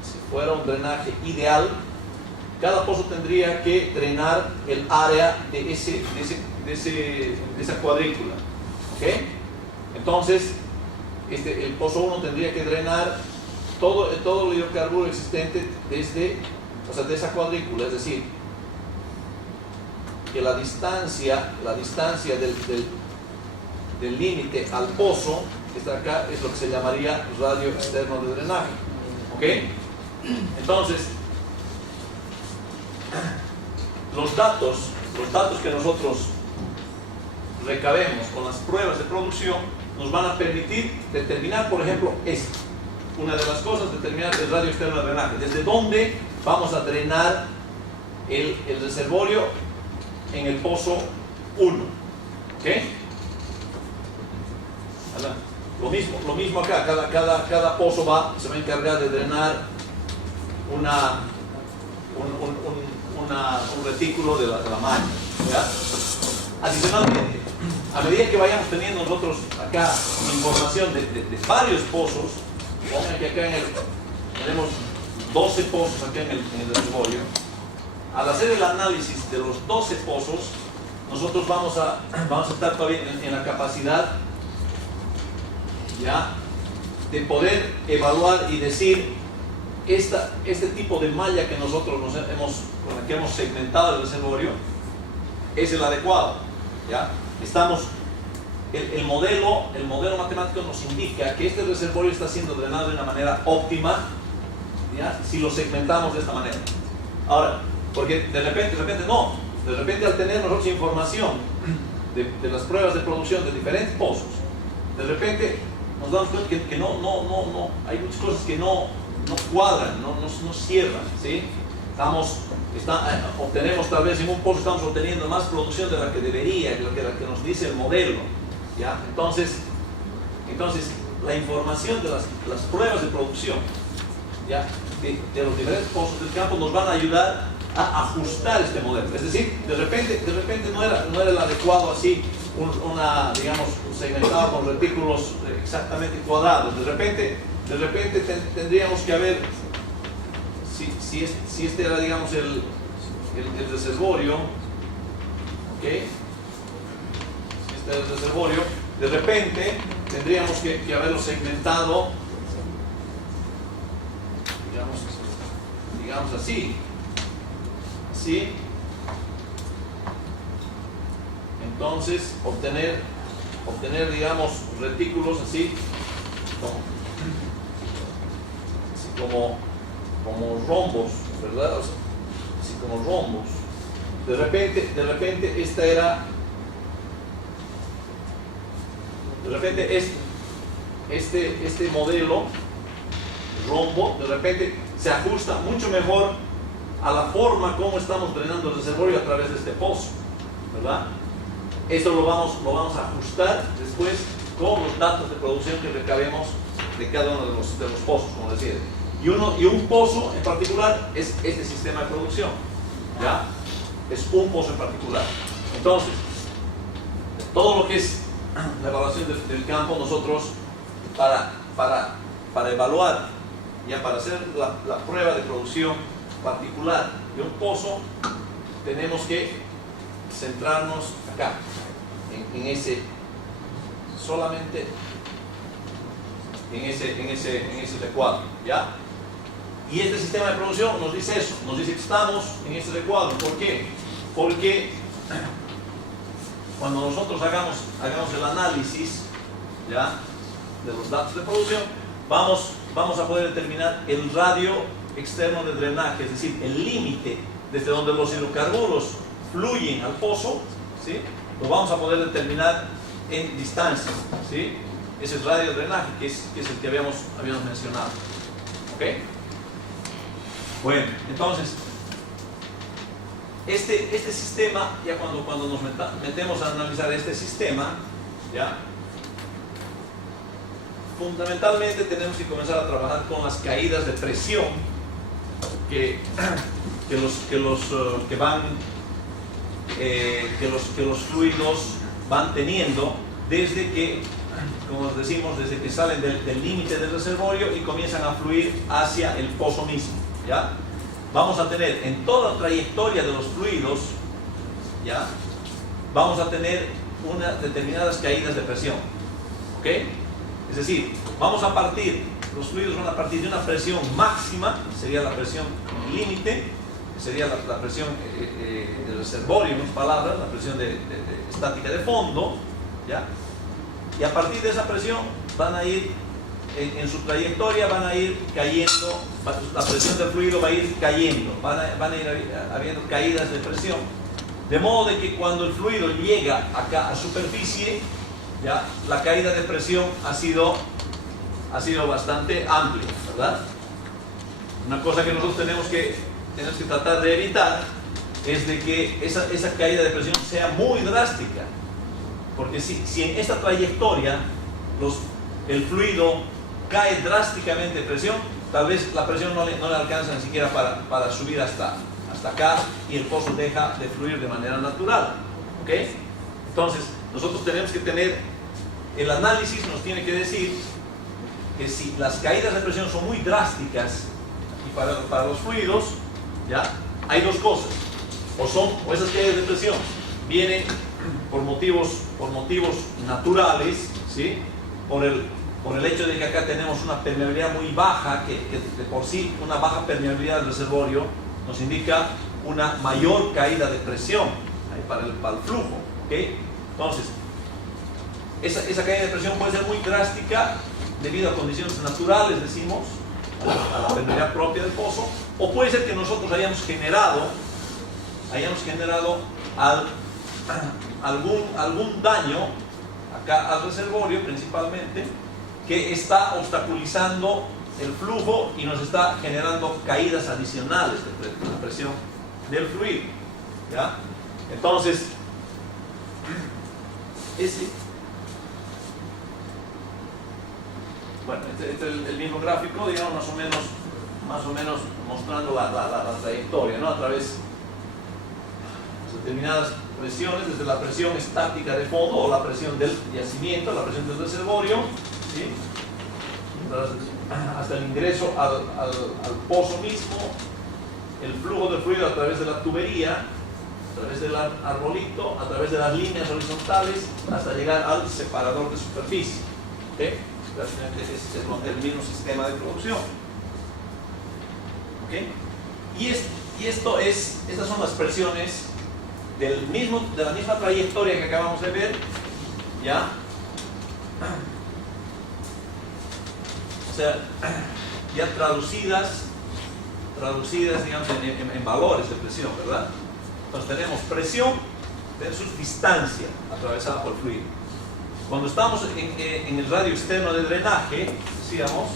si fuera un drenaje ideal, cada pozo tendría que drenar el área de esa cuadrícula. ¿Okay? Entonces, el pozo 1 tendría que drenar todo el hidrocarburo existente desde, o sea, de esa cuadrícula, es decir, que la distancia del límite al pozo, que está acá, es lo que se llamaría radio externo de drenaje. ¿Ok? Entonces, los datos que nosotros recabemos con las pruebas de producción nos van a permitir determinar, por ejemplo, esto. Una de las cosas, determinar el radio externo de drenaje. ¿Desde dónde vamos a drenar el reservorio en el pozo 1? ¿Ok? Lo mismo acá. Cada pozo se va a encargar de drenar un retículo de la malla. ¿Ya? Adicionalmente, a medida que vayamos teniendo nosotros acá información de varios pozos, pongan que acá tenemos 12 pozos acá en el reservorio. Al hacer el análisis de los 12 pozos, nosotros vamos a estar todavía en la capacidad, ¿ya?, de poder evaluar y decir este tipo de malla que nosotros con la que hemos segmentado el reservorio es el adecuado. ¿Ya? El modelo matemático nos indica que este reservorio está siendo drenado de una manera óptima, ¿ya?, si lo segmentamos de esta manera. Ahora, porque de repente al tener nosotros información de las pruebas de producción de diferentes pozos, de repente nos damos cuenta que no hay muchas cosas que no cuadran, no cierran, ¿sí? Obtenemos tal vez en un pozo, estamos obteniendo más producción de la que debería, de la que nos dice el modelo, ¿ya? Entonces la información de las pruebas de producción, ¿ya?, de los diferentes pozos del campo nos van a ayudar a ajustar este modelo. Es decir, de repente no era el adecuado así, digamos, segmentado con retículos exactamente cuadrados. De repente tendríamos que ver si este era, digamos, el reservorio, ¿ok? Si este era el reservorio, de repente tendríamos que haberlo segmentado, digamos así. Entonces obtener, digamos, retículos así como rombos, ¿verdad? O sea, así como rombos. De repente esta era, de repente este modelo rombo de repente se ajusta mucho mejor a la forma como estamos drenando el reservorio a través de este pozo, ¿verdad? Esto lo vamos a ajustar después con los datos de producción que recabemos de cada uno de los pozos, como decía. Y un pozo en particular es este sistema de producción, ¿ya? Es un pozo en particular. Entonces, todo lo que es la evaluación del campo, nosotros para evaluar, ya para hacer la prueba de producción particular de un pozo, tenemos que centrarnos acá, solamente en ese recuadro, ¿ya? Y este sistema de producción nos dice eso, nos dice que estamos en ese recuadro. ¿Por qué? Porque cuando nosotros hagamos el análisis, ¿ya?, de los datos de producción, vamos a poder determinar el radio externo de drenaje, es decir, el límite desde donde los hidrocarburos fluyen al pozo, ¿sí?, lo vamos a poder determinar en distancia, ¿sí? Ese es radio de drenaje, que es el que habíamos mencionado. ¿Ok? Bueno, entonces, este sistema, ya cuando nos metemos a analizar este sistema, ¿ya?, fundamentalmente tenemos que comenzar a trabajar con las caídas de presión que los fluidos van teniendo desde que, como decimos, desde que salen del límite del reservorio y comienzan a fluir hacia el pozo mismo, ¿ya? Vamos a tener en toda la trayectoria de los fluidos, ¿ya? Vamos a tener unas determinadas caídas de presión, ¿ok? Es decir, los fluidos van a partir de una presión máxima, sería la presión límite, sería la presión del reservorio, en otras palabras, la presión estática de fondo, ¿ya? Y a partir de esa presión van a ir, en su trayectoria van a ir cayendo, la presión del fluido va a ir cayendo, van a ir habiendo caídas de presión, de modo de que cuando el fluido llega acá a superficie, ¿ya? La caída de presión ha sido bastante amplia, ¿verdad? Una cosa que nosotros tenemos que tratar de evitar es de que esa caída de presión sea muy drástica, porque si en esta trayectoria el fluido cae drásticamente de presión, tal vez la presión no le alcanza ni siquiera para subir hasta acá y el pozo deja de fluir de manera natural, ¿ok? Entonces nosotros tenemos que tener, el análisis nos tiene que decir que si las caídas de presión son muy drásticas y para los fluidos, ¿ya? Hay dos cosas, o esas caídas de presión vienen por motivos naturales, ¿sí? Por el hecho de que acá tenemos una permeabilidad muy baja, que de por sí una baja permeabilidad del reservorio nos indica una mayor caída de presión para el flujo, ¿ok? Entonces, esa caída de presión puede ser muy drástica debido a condiciones naturales, decimos, a la permeabilidad propia del pozo, o puede ser que nosotros hayamos generado algún daño acá al reservorio principalmente, que está obstaculizando el flujo y nos está generando caídas adicionales de la presión del fluido, ¿ya? Entonces, bueno, este es el mismo gráfico, digamos, más o menos mostrando la trayectoria, ¿no? A través de determinadas presiones, desde la presión estática de fondo o la presión del yacimiento, la presión del reservorio, ¿sí? Hasta el ingreso al pozo mismo, el flujo del fluido a través de la tubería, a través del arbolito, a través de las líneas horizontales, hasta llegar al separador de superficie, ¿okay? Es el mismo sistema de producción, ¿okay? Y estas son las presiones de la misma trayectoria que acabamos de ver, ¿ya? O sea, ya traducidas digamos, en valores de presión, ¿verdad? Entonces tenemos presión versus distancia atravesada por fluido. Cuando estamos en el radio externo de drenaje, decíamos,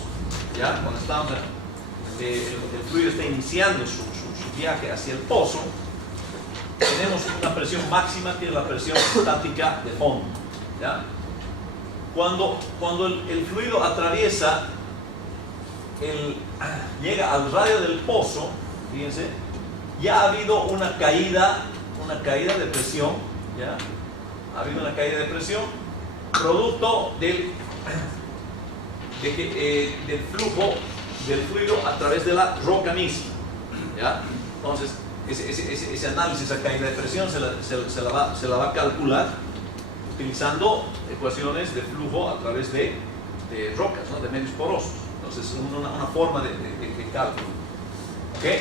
¿ya? Cuando el fluido está iniciando su viaje hacia el pozo, tenemos una presión máxima que es la presión estática de fondo, ¿ya? Cuando el fluido atraviesa, llega al radio del pozo, fíjense, ya ha habido una caída de presión, ¿ya? Ha habido una caída de presión producto del flujo del fluido a través de la roca misma, ¿ya? Entonces ese análisis, esa caída de presión se la va a calcular utilizando ecuaciones de flujo a través de rocas, ¿no? De medios porosos. Entonces es una forma de cálculo, ¿okay?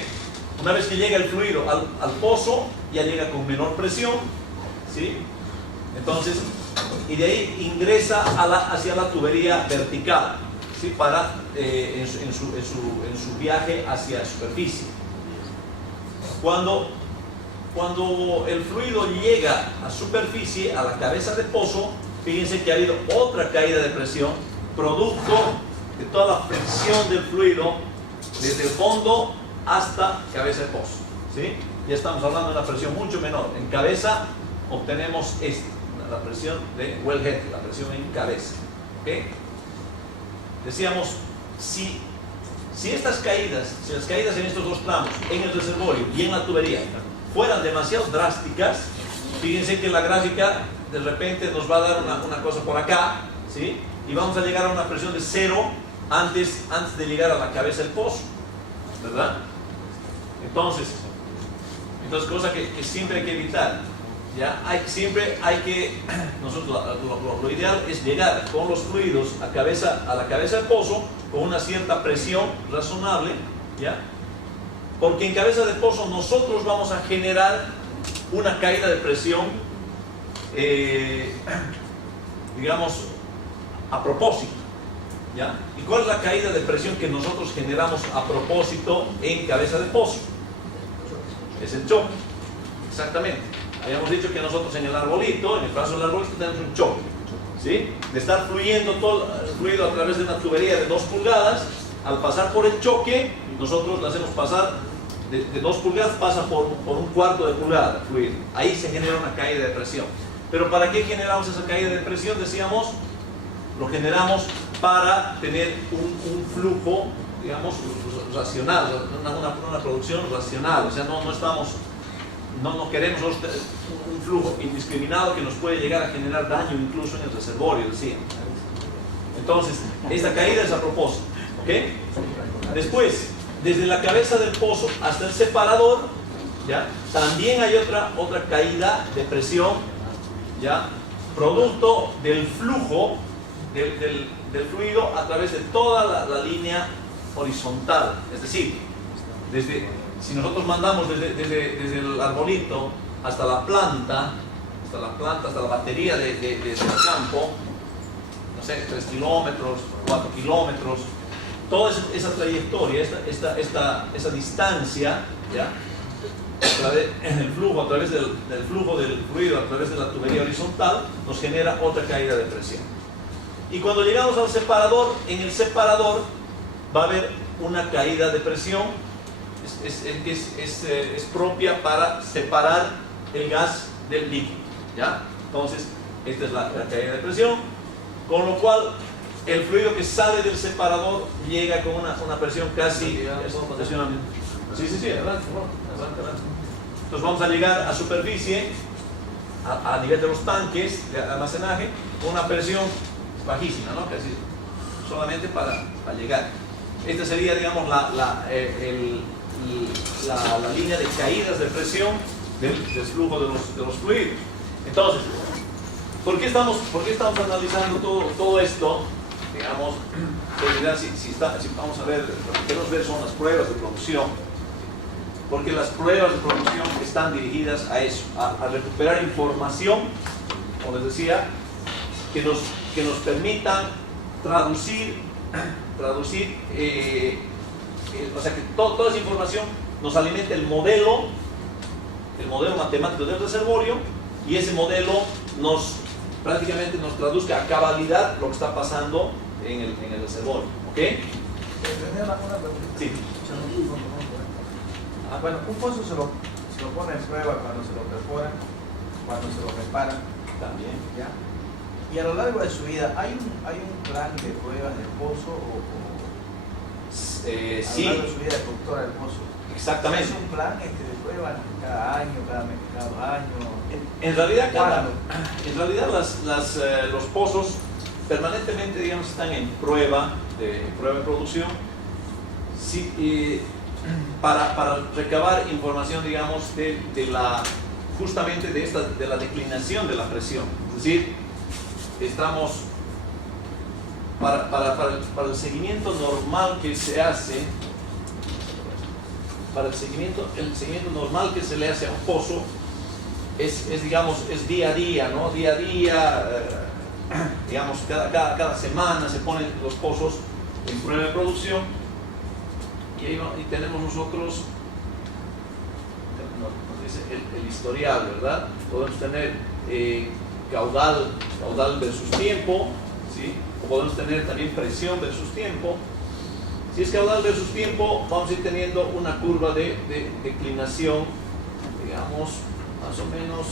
Una vez que llega el fluido al pozo, ya llega con menor presión, ¿sí? Entonces, y de ahí ingresa hacia la tubería vertical, ¿sí? Para en su viaje hacia la superficie. Cuando el fluido llega a superficie, a la cabeza de pozo, fíjense que ha habido otra caída de presión producto de toda la presión del fluido desde el fondo hasta cabeza de pozo, ¿sí? Ya estamos hablando de una presión mucho menor. En cabeza obtenemos la presión de wellhead, la presión en cabeza, ¿okay? Decíamos, si las caídas en estos dos tramos, en el reservorio y en la tubería, fueran demasiado drásticas, fíjense que la gráfica de repente nos va a dar una cosa por acá, ¿sí? Y vamos a llegar a una presión de 0 antes de llegar a la cabeza del pozo, ¿verdad? Entonces cosa que siempre hay que evitar, ¿ya? Siempre hay que, nosotros lo ideal es llegar con los fluidos a la cabeza del pozo con una cierta presión razonable, ¿ya? Porque en cabeza de pozo nosotros vamos a generar una caída de presión, digamos, a propósito, ¿ya? ¿Y cuál es la caída de presión que nosotros generamos a propósito en cabeza de pozo? Es el choque, exactamente. Habíamos dicho que nosotros en el arbolito, en el brazo del arbolito tenemos un choque, ¿sí? De estar fluyendo todo el fluido a través de una tubería de 2 pulgadas, al pasar por el choque, nosotros lo hacemos pasar de 2 pulgadas, pasa por un cuarto de pulgada fluido. Ahí se genera una caída de presión. Pero ¿para qué generamos esa caída de presión? Decíamos, lo generamos para tener un flujo, digamos, racional, una producción racional. O sea, no queremos un flujo indiscriminado que nos puede llegar a generar daño incluso en el reservorio, decía. Entonces, esta caída es a propósito, ¿ok? Después, desde la cabeza del pozo hasta el separador, ¿ya? También hay otra caída de presión, ¿ya? Producto del flujo del fluido a través de toda la línea horizontal. Es decir, si nosotros mandamos desde el arbolito hasta la planta, hasta la batería del campo, no sé, 3 kilómetros, 4 kilómetros, toda esa trayectoria, esa distancia, ¿ya? A través del flujo del fluido a través de la tubería horizontal, nos genera otra caída de presión. Y cuando llegamos al separador, en el separador va a haber una caída de presión, es propia para separar el gas del líquido, ¿ya? Entonces, esta es la caída de presión, con lo cual el fluido que sale del separador llega con una presión casi... Sí, adelante. Entonces vamos a llegar a superficie, a nivel de los tanques de almacenaje, con una presión bajísima, ¿no? Casi solamente para llegar. Esta sería, digamos, la línea de caídas de presión del flujo de los fluidos. Entonces, ¿por qué estamos analizando todo esto? Digamos, si vamos a ver, lo que queremos ver son las pruebas de producción, porque las pruebas de producción están dirigidas a eso, a recuperar información, como les decía, que nos permitan traducir, o sea, que toda esa información nos alimente el modelo matemático del reservorio, y ese modelo prácticamente nos traduzca a cabalidad lo que está pasando en el reservorio, ¿ok? Tenía una pregunta. Sí. Bueno, un pozo se lo pone en prueba cuando se lo perforan, cuando se lo reparan. También. ¿Ya? Y a lo largo de su vida, ¿hay un plan de pruebas del pozo a Sí. lo largo de su vida de productora del pozo? Exactamente. ¿Es un plan de pruebas cada año, cada 2 años? En realidad los pozos permanentemente, digamos, están en prueba de producción, sí, para recabar información, digamos, justamente de la declinación de la presión. Es decir, estamos para el seguimiento normal que se hace, el seguimiento normal que se le hace a un pozo digamos, es día a día, ¿no? Día a día, digamos, cada semana se ponen los pozos en prueba de producción, y tenemos nosotros, nos dice el historial, ¿verdad? Podemos tener caudal versus tiempo, ¿sí? O podemos tener también presión versus tiempo. Si es caudal versus tiempo, vamos a ir teniendo una curva de declinación, digamos, más o menos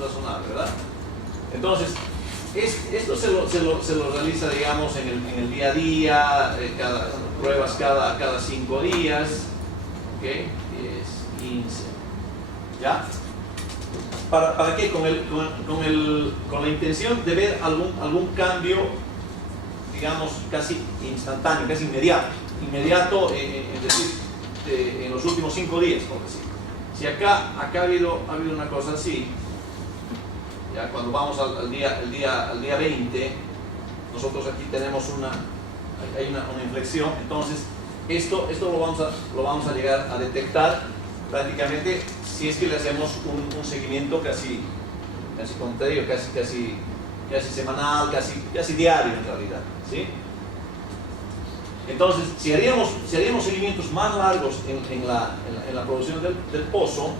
razonable, ¿verdad? Entonces, esto se lo realiza, digamos, en el día a día, pruebas cada 5 días, ¿ok? 10, 15, ¿ya? ¿Para qué? Con la intención de ver algún cambio, digamos, casi instantáneo, casi inmediato, es decir, en los últimos 5 días, por decir. Si acá ha habido una cosa así, ya cuando vamos al día 20, nosotros aquí tenemos hay una inflexión, entonces esto lo vamos a llegar a detectar prácticamente si es que le hacemos un seguimiento casi como te digo, casi semanal, casi diario en realidad, ¿sí? Entonces, si haríamos seguimientos más largos en la producción del pozo,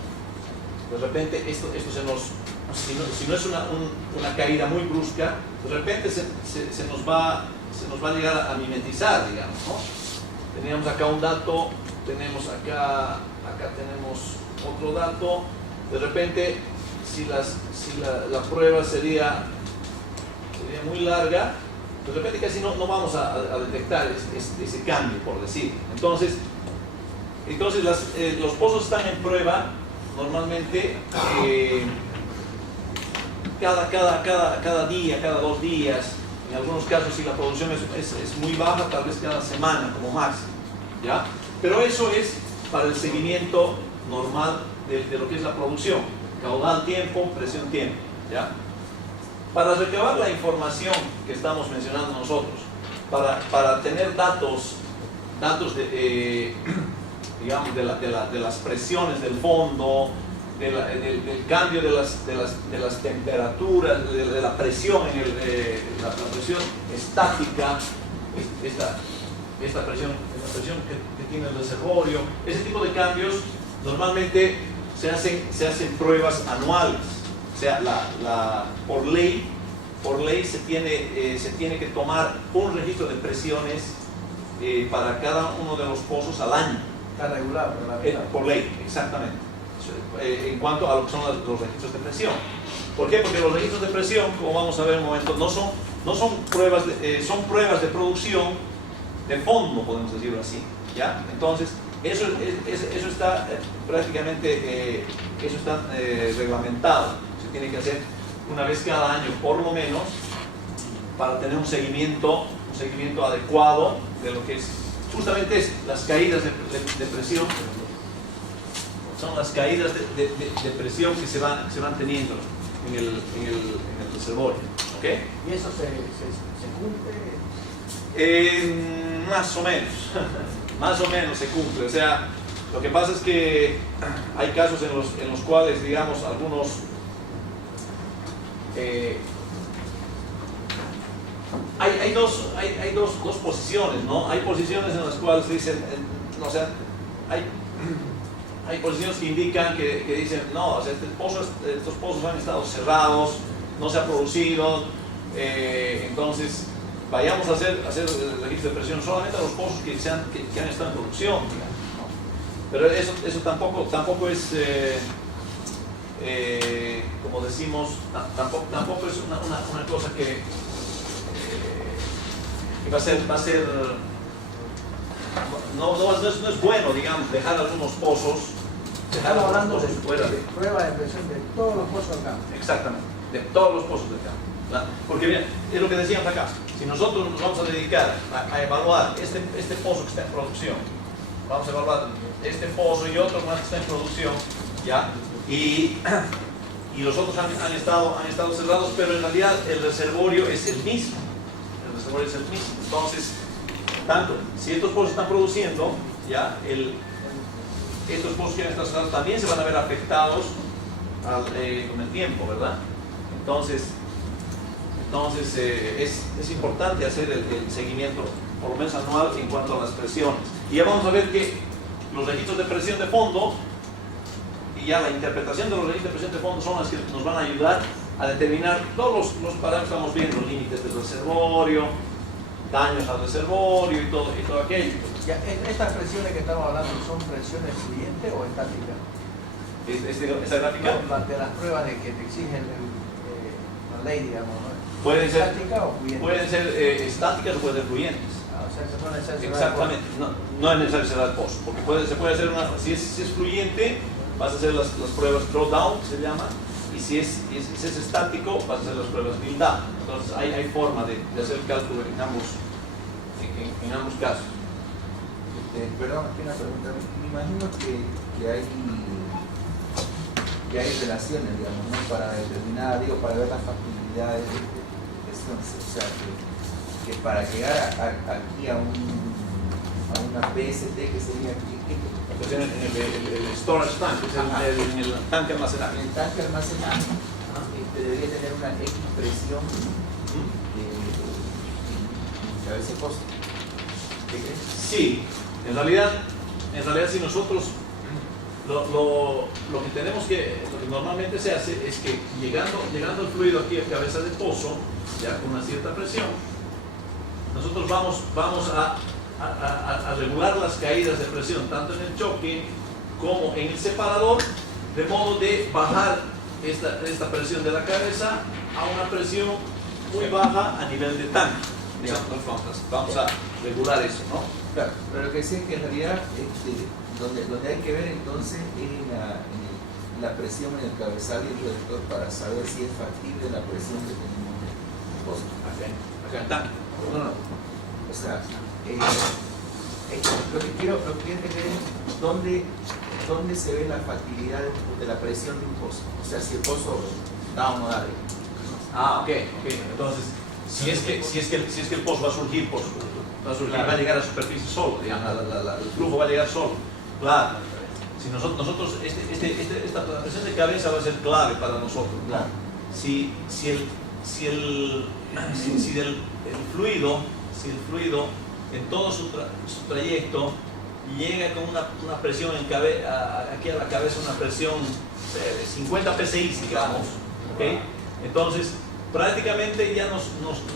de repente esto se nos, si no es una caída muy brusca, de repente se nos va a llegar a mimetizar, digamos, ¿no? Teníamos acá un dato, tenemos acá tenemos otro dato, de repente si la prueba sería muy larga, de repente casi no vamos a detectar ese cambio, por decir. Entonces los pozos están en prueba normalmente cada día, cada 2 días. En algunos casos, si la producción es muy baja, tal vez cada semana como máximo, ¿ya? Pero eso es para el seguimiento normal de lo que es la producción: caudal tiempo, presión tiempo, ¿ya? Para recabar la información que estamos mencionando nosotros, para tener datos digamos, de las presiones del fondo, del cambio de las temperaturas, de la presión, la presión estática, esta presión que tiene el reservorio, ese tipo de cambios normalmente se hacen pruebas anuales. O sea, por ley se tiene que tomar un registro de presiones para cada uno de los pozos al año. Está regulado por ley, exactamente. En cuanto a lo que son los registros de presión. ¿Por qué? Porque los registros de presión, como vamos a ver en un momento, no son pruebas son pruebas de producción de fondo, podemos decirlo así, ¿ya? Entonces, eso está prácticamente reglamentado. Se tiene que hacer una vez cada año, por lo menos, para tener un seguimiento adecuado de lo que es justamente las caídas de presión. Son las caídas de presión que se van teniendo en el reservorio, ¿okay? ¿Y eso se cumple? Más o menos. Más o menos se cumple. O sea, lo que pasa es que hay casos en los cuales, digamos, algunos hay dos posiciones, ¿no? Hay posiciones en las cuales dicen, o sea, hay posiciones que indican que dicen, no, o sea, estos pozos han estado cerrados, no se ha producido, entonces vayamos a hacer el registro de presión solamente a los pozos que han estado en producción, digamos, ¿no? Pero eso tampoco es, como decimos, tampoco es una cosa que va a ser no es bueno, digamos, dejar algunos pozos. Estamos hablando de fuera de prueba de presión de todos los pozos del campo. Exactamente, de todos los pozos del campo, ¿verdad? Porque bien, es lo que decíamos acá, si nosotros nos vamos a dedicar a evaluar este pozo que está en producción, vamos a evaluar este pozo y otros más que están en producción, ¿ya? Y los otros han estado cerrados, pero en realidad el reservorio es el mismo. Entonces, tanto si estos pozos están produciendo, ya estos pozos que han estado cerrados también se van a ver afectados con el tiempo, ¿verdad? Entonces es importante hacer el seguimiento, por lo menos anual, en cuanto a las presiones. Y ya vamos a ver que los registros de presión de fondo y ya la interpretación de los registros de presión de fondo son las que nos van a ayudar a determinar todos los parámetros que estamos viendo, los límites del reservorio, daños al reservorio y todo aquello. Ya, ¿estas presiones que estamos hablando son presiones fluyentes o estáticas? ¿Esta gráfica? No, de las pruebas de que te exigen la ley, digamos, ¿no? Pueden ser ¿Estáticas o fluyentes? Pueden ser estáticas o pueden ser fluyentes. O sea, se puede hacer Exactamente, no es necesario cerrar el pozo, porque se puede hacer si es fluyente, vas a hacer las pruebas drawdown, que se llama, si es estático, vas a hacer las pruebas Gilda. Entonces hay forma de hacer el cálculo en ambos casos. Perdón, una pregunta. Me imagino que hay relaciones, digamos, ¿no? Para determinar, para ver las factibilidades de presión. O sea, que para llegar aquí a una PST, que sería el storage tank, en el tanque almacenaje. En el tanque almacenaje debería tener una X presión a veces pozo. ¿Qué crees? Sí, en realidad si nosotros lo que normalmente se hace es que llegando el fluido aquí a cabeza de pozo, ya con una cierta presión, nosotros vamos a regular las caídas de presión tanto en el choque como en el separador, de modo de bajar esta presión de la cabeza a una presión muy baja a nivel de tanque. Vamos a regular eso, ¿no? Claro, pero lo que sé es que en realidad donde hay que ver entonces es en la presión en el cabezal y el reductor para saber si es factible la presión que tenemos en el pozo. Acá en tanque. No. O sea, lo que quiero entender es dónde se ve la factibilidad de la presión de un pozo. O sea, si el pozo da o no da. Ok. Entonces, si es que el pozo va a surgir, claro, va a llegar a superficie solo, digamos, el flujo va a llegar solo. Claro. Si nosotros esta presión de cabeza va a ser clave para nosotros. Claro. Si el fluido en todo su trayecto llega con una presión aquí a la cabeza, una presión de 50 psi, digamos, ¿okay? Entonces prácticamente ya nos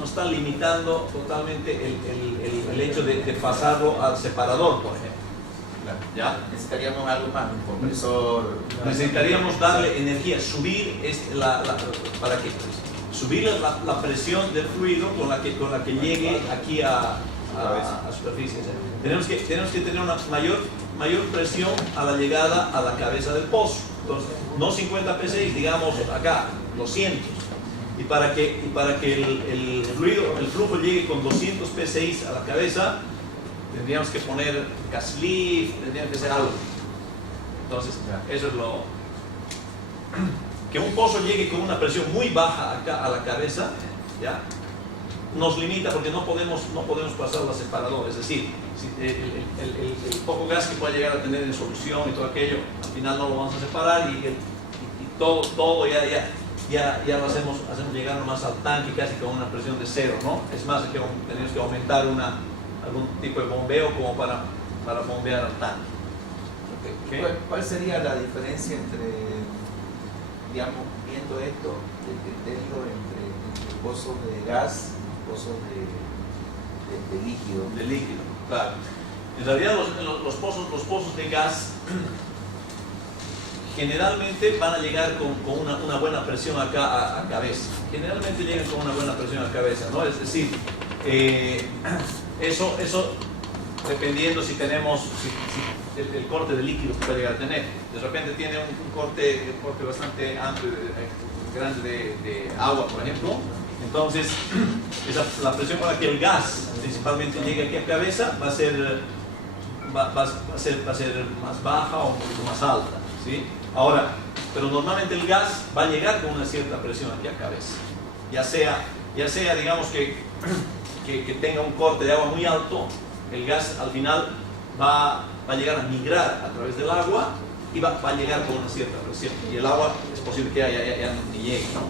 está limitando totalmente el hecho de pasarlo al separador, por ejemplo. Claro. ¿Ya? Necesitaríamos algo más, un compresor. Necesitaríamos darle energía, subir la presión del fluido con la que llegue aquí a superficie. Tenemos que tener una mayor presión a la llegada a la cabeza del pozo. Entonces, no 50 psi, digamos acá, 200. Y para que el flujo llegue con 200 psi a la cabeza, tendríamos que poner gas lift, tendríamos que hacer algo. Entonces, eso es lo... Que un pozo llegue con una presión muy baja acá a la cabeza, ¿ya? Nos limita porque no podemos pasar al separador. Es decir, el poco gas que pueda llegar a tener en solución y todo aquello, al final no lo vamos a separar y todo ya lo hacemos llegar nomás al tanque casi con una presión de cero, ¿no? Es más, tenemos que aumentar algún tipo de bombeo como para bombear al tanque. Okay. ¿Cuál sería la diferencia entre, digamos, viendo esto, el criterio entre pozos de gas y pozos de líquido? De líquido, claro. En realidad los pozos de gas generalmente van a llegar con una buena presión acá a cabeza. Generalmente llegan con una buena presión a cabeza, ¿no? Es decir, eso dependiendo si tenemos el corte de líquido que puede llegar a tener. De repente tiene un corte bastante amplio, grande de agua, por ejemplo. Entonces, la presión con la que el gas principalmente llegue aquí a cabeza va a ser más baja o un poquito más alta, ¿sí? Ahora, pero normalmente el gas va a llegar con una cierta presión aquí a cabeza. Ya sea digamos que tenga un corte de agua muy alto, el gas al final va a llegar a migrar a través del agua y va a llegar con una cierta presión. Y el agua es posible que ya ni llegue, ¿no?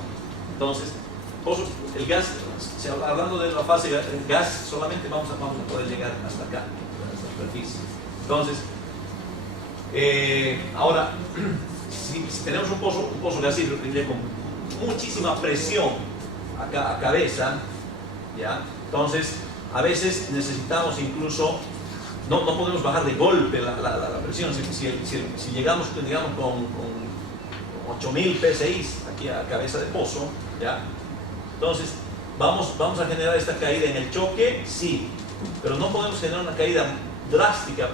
Entonces, el gas, hablando de la fase del gas, solamente vamos a poder llegar hasta acá, a esta superficie. Entonces, ahora, si tenemos un pozo gasífero con muchísima presión acá a cabeza, ¿ya? Entonces, a veces necesitamos incluso, no podemos bajar de golpe la presión. Si llegamos con 8000 psi aquí a cabeza de pozo, ¿ya? Entonces, vamos a generar esta caída en el choque, sí, pero no podemos generar una caída drástica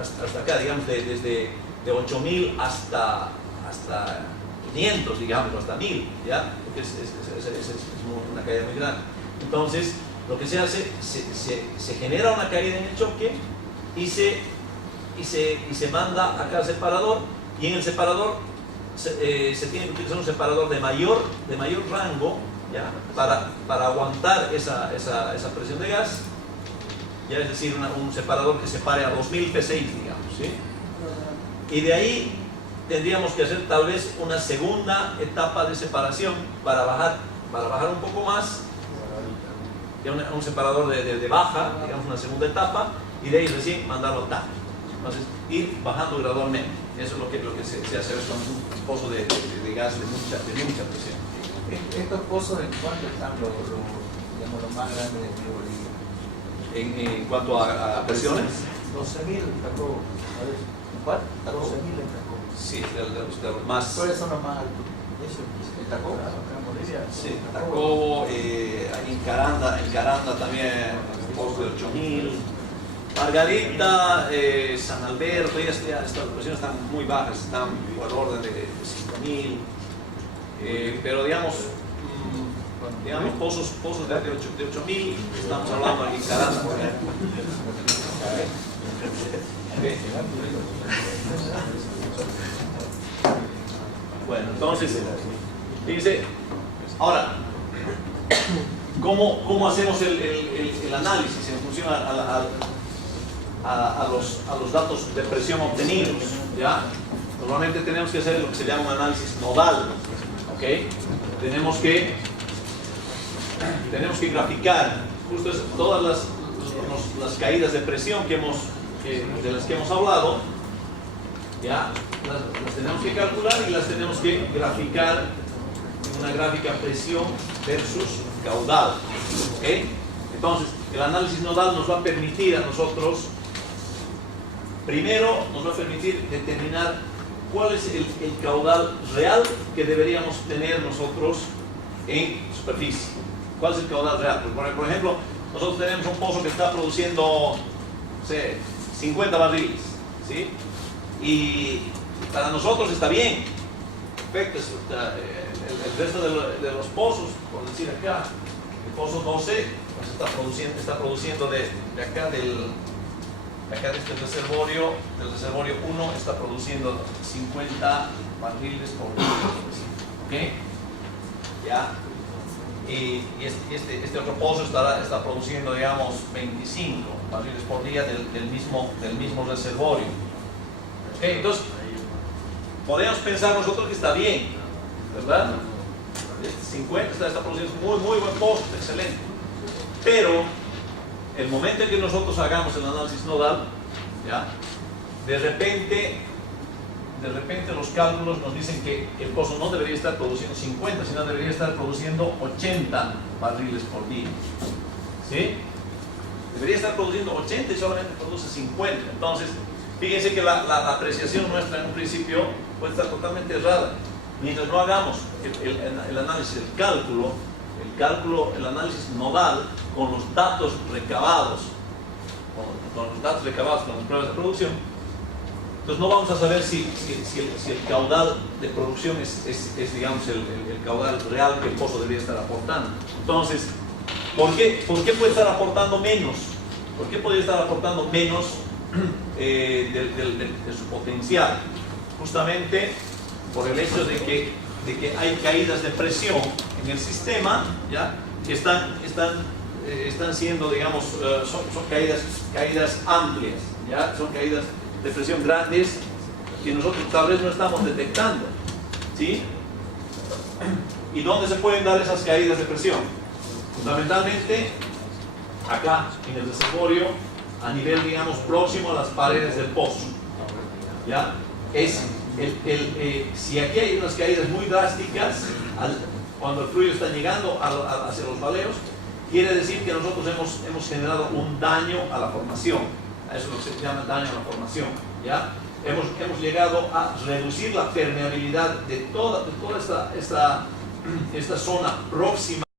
hasta acá, digamos, desde 8000 hasta 500, digamos, hasta 1000, ¿ya? Porque es una caída muy grande. Entonces, lo que se hace, se genera una caída en el choque y se manda acá al separador, y en el separador se tiene que utilizar un separador de mayor rango, ¿ya? Para aguantar esa presión de gas, ya, es decir, un separador que separe a 2000 P6, digamos, ¿sí? Y de ahí tendríamos que hacer tal vez una segunda etapa de separación para bajar un poco más, ya un separador de baja, digamos, una segunda etapa, y de ahí recién mandarlo tal. Entonces, ir bajando gradualmente. Eso es lo que se hace con un pozo de gas de mucha presión. ¿Estos pozos en cuánto están los más grandes de Bolivia? En cuanto a presiones, 12.000 Tacó. ¿Cuál? 12.000 en Tacó. sí, de los más. ¿Cuáles son los más altos? ¿Eso? ¿El Tacó? Acá en Bolivia. Sí, Tacó, en Caranda también, un pozo de 8.000. Margarita, San Alberto, estas presiones están muy bajas, están por el orden de 5.000. Pero digamos pozos de 8.000, estamos hablando aquí en Caranda, por ejemplo. Bueno, entonces, fíjense, ahora, ¿cómo hacemos el análisis en función a los datos de presión obtenidos? ¿Ya? Normalmente tenemos que hacer lo que se llama un análisis nodal, ¿ok? Tenemos que graficar justo todas las caídas de presión de las que hemos hablado, ¿ya? Las tenemos que calcular y las tenemos que graficar en una gráfica presión versus caudal, ¿ok? Entonces, el análisis nodal nos va a permitir a nosotros, primero nos va a permitir determinar cuál es el caudal real que deberíamos tener nosotros en superficie. ¿Cuál es el caudal real? Pues, por ejemplo, nosotros tenemos un pozo que está produciendo, no sé, 50 barriles, ¿sí? Y para nosotros está bien, perfecto. El resto de los pozos, por decir acá, el pozo 12 pues está produciendo de acá de este reservorio, del reservorio 1 está produciendo 50 barriles por día, ¿ok? ¿Ya? Y este otro pozo está produciendo, digamos, 25 barriles por día del mismo reservorio. ¿Okay? Entonces, podemos pensar nosotros que está bien, ¿verdad? 50 está produciendo muy buen pozo, excelente. Pero, el momento en que nosotros hagamos el análisis nodal, ¿ya? De repente los cálculos nos dicen que el pozo no debería estar produciendo 50, sino debería estar produciendo 80 barriles por día, ¿sí? Debería estar produciendo 80 y solamente produce 50. Entonces, fíjense que la apreciación nuestra en un principio puede estar totalmente errada. Mientras no hagamos el análisis, el análisis nodal con los datos recabados, con las pruebas de producción, entonces no vamos a saber si el caudal de producción es digamos, el caudal real que el pozo debería estar aportando. Entonces, ¿por qué puede estar aportando menos? ¿Por qué podría estar aportando menos de su potencial? Justamente por el hecho de que hay caídas de presión en el sistema, ¿ya? Que están siendo, digamos, son caídas amplias, ¿ya? Son caídas de presión grandes que nosotros tal vez no estamos detectando, ¿sí? ¿Y dónde se pueden dar esas caídas de presión? Fundamentalmente acá en el reservorio, a nivel, digamos, próximo a las paredes del pozo, ¿ya? Si aquí hay unas caídas muy drásticas cuando el fluido está llegando hacia los baleos, quiere decir que nosotros hemos generado un daño a la formación. A eso es lo que se llama daño a la formación, ¿ya? Hemos llegado a reducir la permeabilidad de toda esta zona próxima